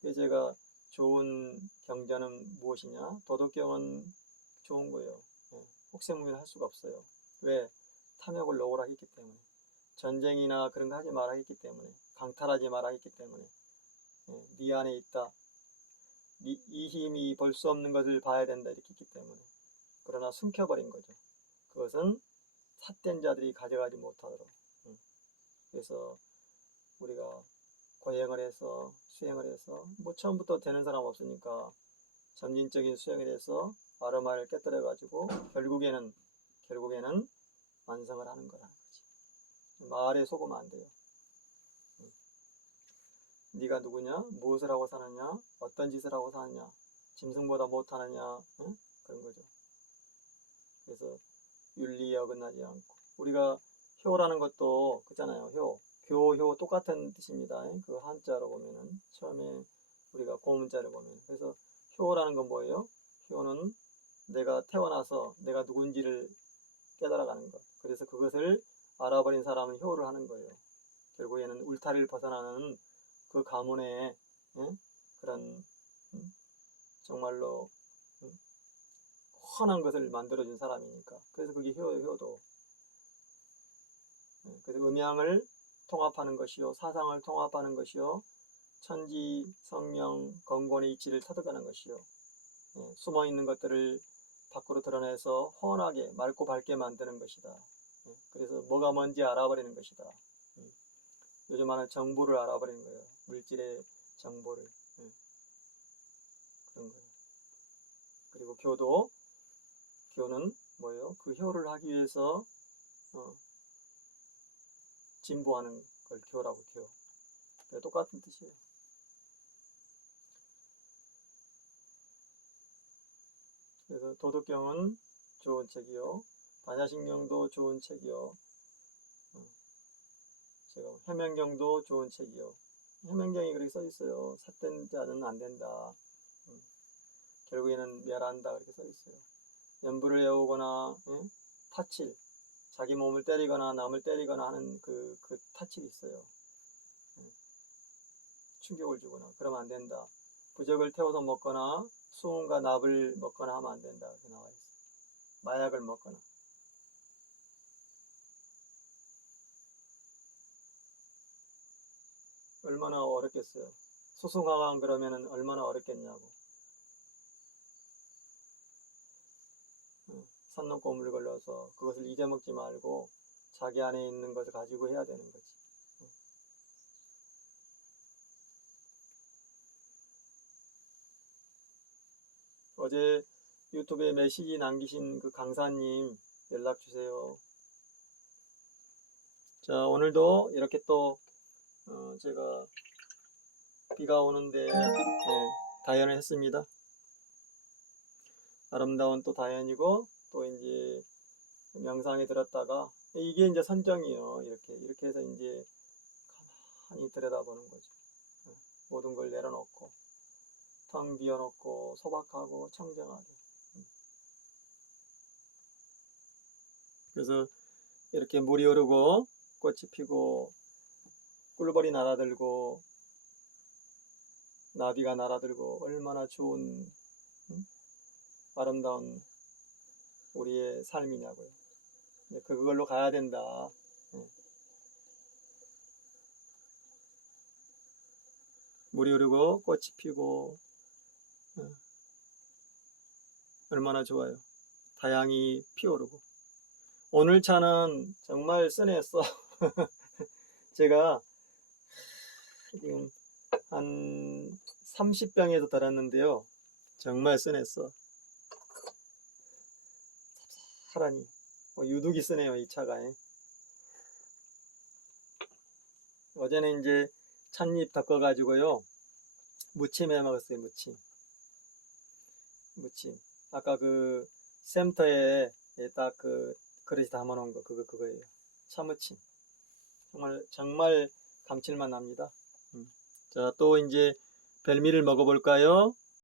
그래서 제가 좋은 경전은 무엇이냐? 도덕경은 좋은 거예요. 혹세무민을 할 수가 없어요. 왜? 탐욕을 놓으라 했기 때문에. 전쟁이나 그런 거 하지 마라 했기 때문에. 강탈하지 마라 했기 때문에. 네 안에 있다. 이 힘이 볼 수 없는 것을 봐야 된다 이렇게 했기 때문에. 그러나 숨겨버린 거죠. 그것은 삿된 자들이 가져가지 못하도록. 그래서 우리가 고행을 해서 수행을 해서 뭐 처음부터 되는 사람 없으니까 점진적인 수행을 해서 아르마를 깨뜨려 가지고 결국에는 완성을 하는 거라는 거지. 말에 속으면 안 돼요. 네가 누구냐? 무엇을 하고 사느냐? 어떤 짓을 하고 사느냐? 짐승보다 못하느냐? 그런 거죠. 그래서 윤리에 어긋나지 않고 우리가 효라는 것도 그잖아요. 효 똑같은 뜻입니다. 그 한자로 보면은 처음에 우리가 고문자를 보면 그래서 효라는 건 뭐예요? 효는 내가 태어나서 내가 누군지를 깨달아가는 것. 그래서 그것을 알아버린 사람은 효를 하는 거예요. 결국에는 울타리를 벗어나는 그 가문의 그런 정말로 훤한 것을 만들어준 사람이니까. 그래서 그게 효도. 그래서 음양을 통합하는 것이요, 사상을 통합하는 것이요, 천지, 성령, 건곤의 이치를 터득하는 것이요, 숨어 있는 것들을 밖으로 드러내서 훤하게 맑고 밝게 만드는 것이다. 그래서 뭐가 뭔지 알아버리는 것이다. 요즘 하는 정보를 알아버리는 거예요. 물질의 정보를. 그런 거예요. 그리고 교는 뭐예요? 그 효를 하기 위해서 진보하는 걸 교라고 교. 똑같은 뜻이에요. 그래서 도덕경은 좋은 책이요. 반야신경도 좋은 책이요. 제가 해명경도 좋은 책이요. 해명경이 그렇게 써 있어요. 삿된 자는 안 된다. 결국에는 멸한다 그렇게 써 있어요. 연부를 외우거나 타칠, 자기 몸을 때리거나 남을 때리거나 하는 그 타칠이 있어요. 충격을 주거나 그러면 안 된다. 부적을 태워서 먹거나 수은과 납을 먹거나 하면 안 된다. 이렇게 나와 있어요. 마약을 먹거나. 얼마나 어렵겠어요. 소승화강 그러면은 얼마나 어렵겠냐고. 산 넘고 물 걸러서 그것을 잊어먹지 말고 자기 안에 있는 것을 가지고 해야 되는 거지. 어제 유튜브에 메시지 남기신 그 강사님 연락 주세요. 자, 오늘도 이렇게 또 제가 비가 오는데 다연을 했습니다. 아름다운 또 다연이고 또 이제 명상에 들었다가 이게 이제 선정이에요. 이렇게 해서 이제 가만히 들여다보는 거죠. 모든 걸 내려놓고 텅 비워놓고 소박하고 청정하게. 그래서 이렇게 물이 흐르고 꽃이 피고 꿀벌이 날아들고 나비가 날아들고 얼마나 좋은 아름다운 우리의 삶이냐고요. 그걸로 가야 된다. 물이 흐르고 꽃이 피고 얼마나 좋아요. 다양히 피어오르고. 오늘 차는 정말 쓰네했어. 제가 지금 한 30병에서 달았는데요. 정말 쓰냈어. 삽삽하니 유독이 쓰네요, 이 차가. 어제는 이제 찻잎 닦아가지고요. 무침 해 먹었어요, 무침. 아까 그 센터에 딱 그 그릇이 담아놓은 거, 그거예요. 차무침. 정말 감칠맛 납니다. 자, 또 이제 별미를 먹어볼까요?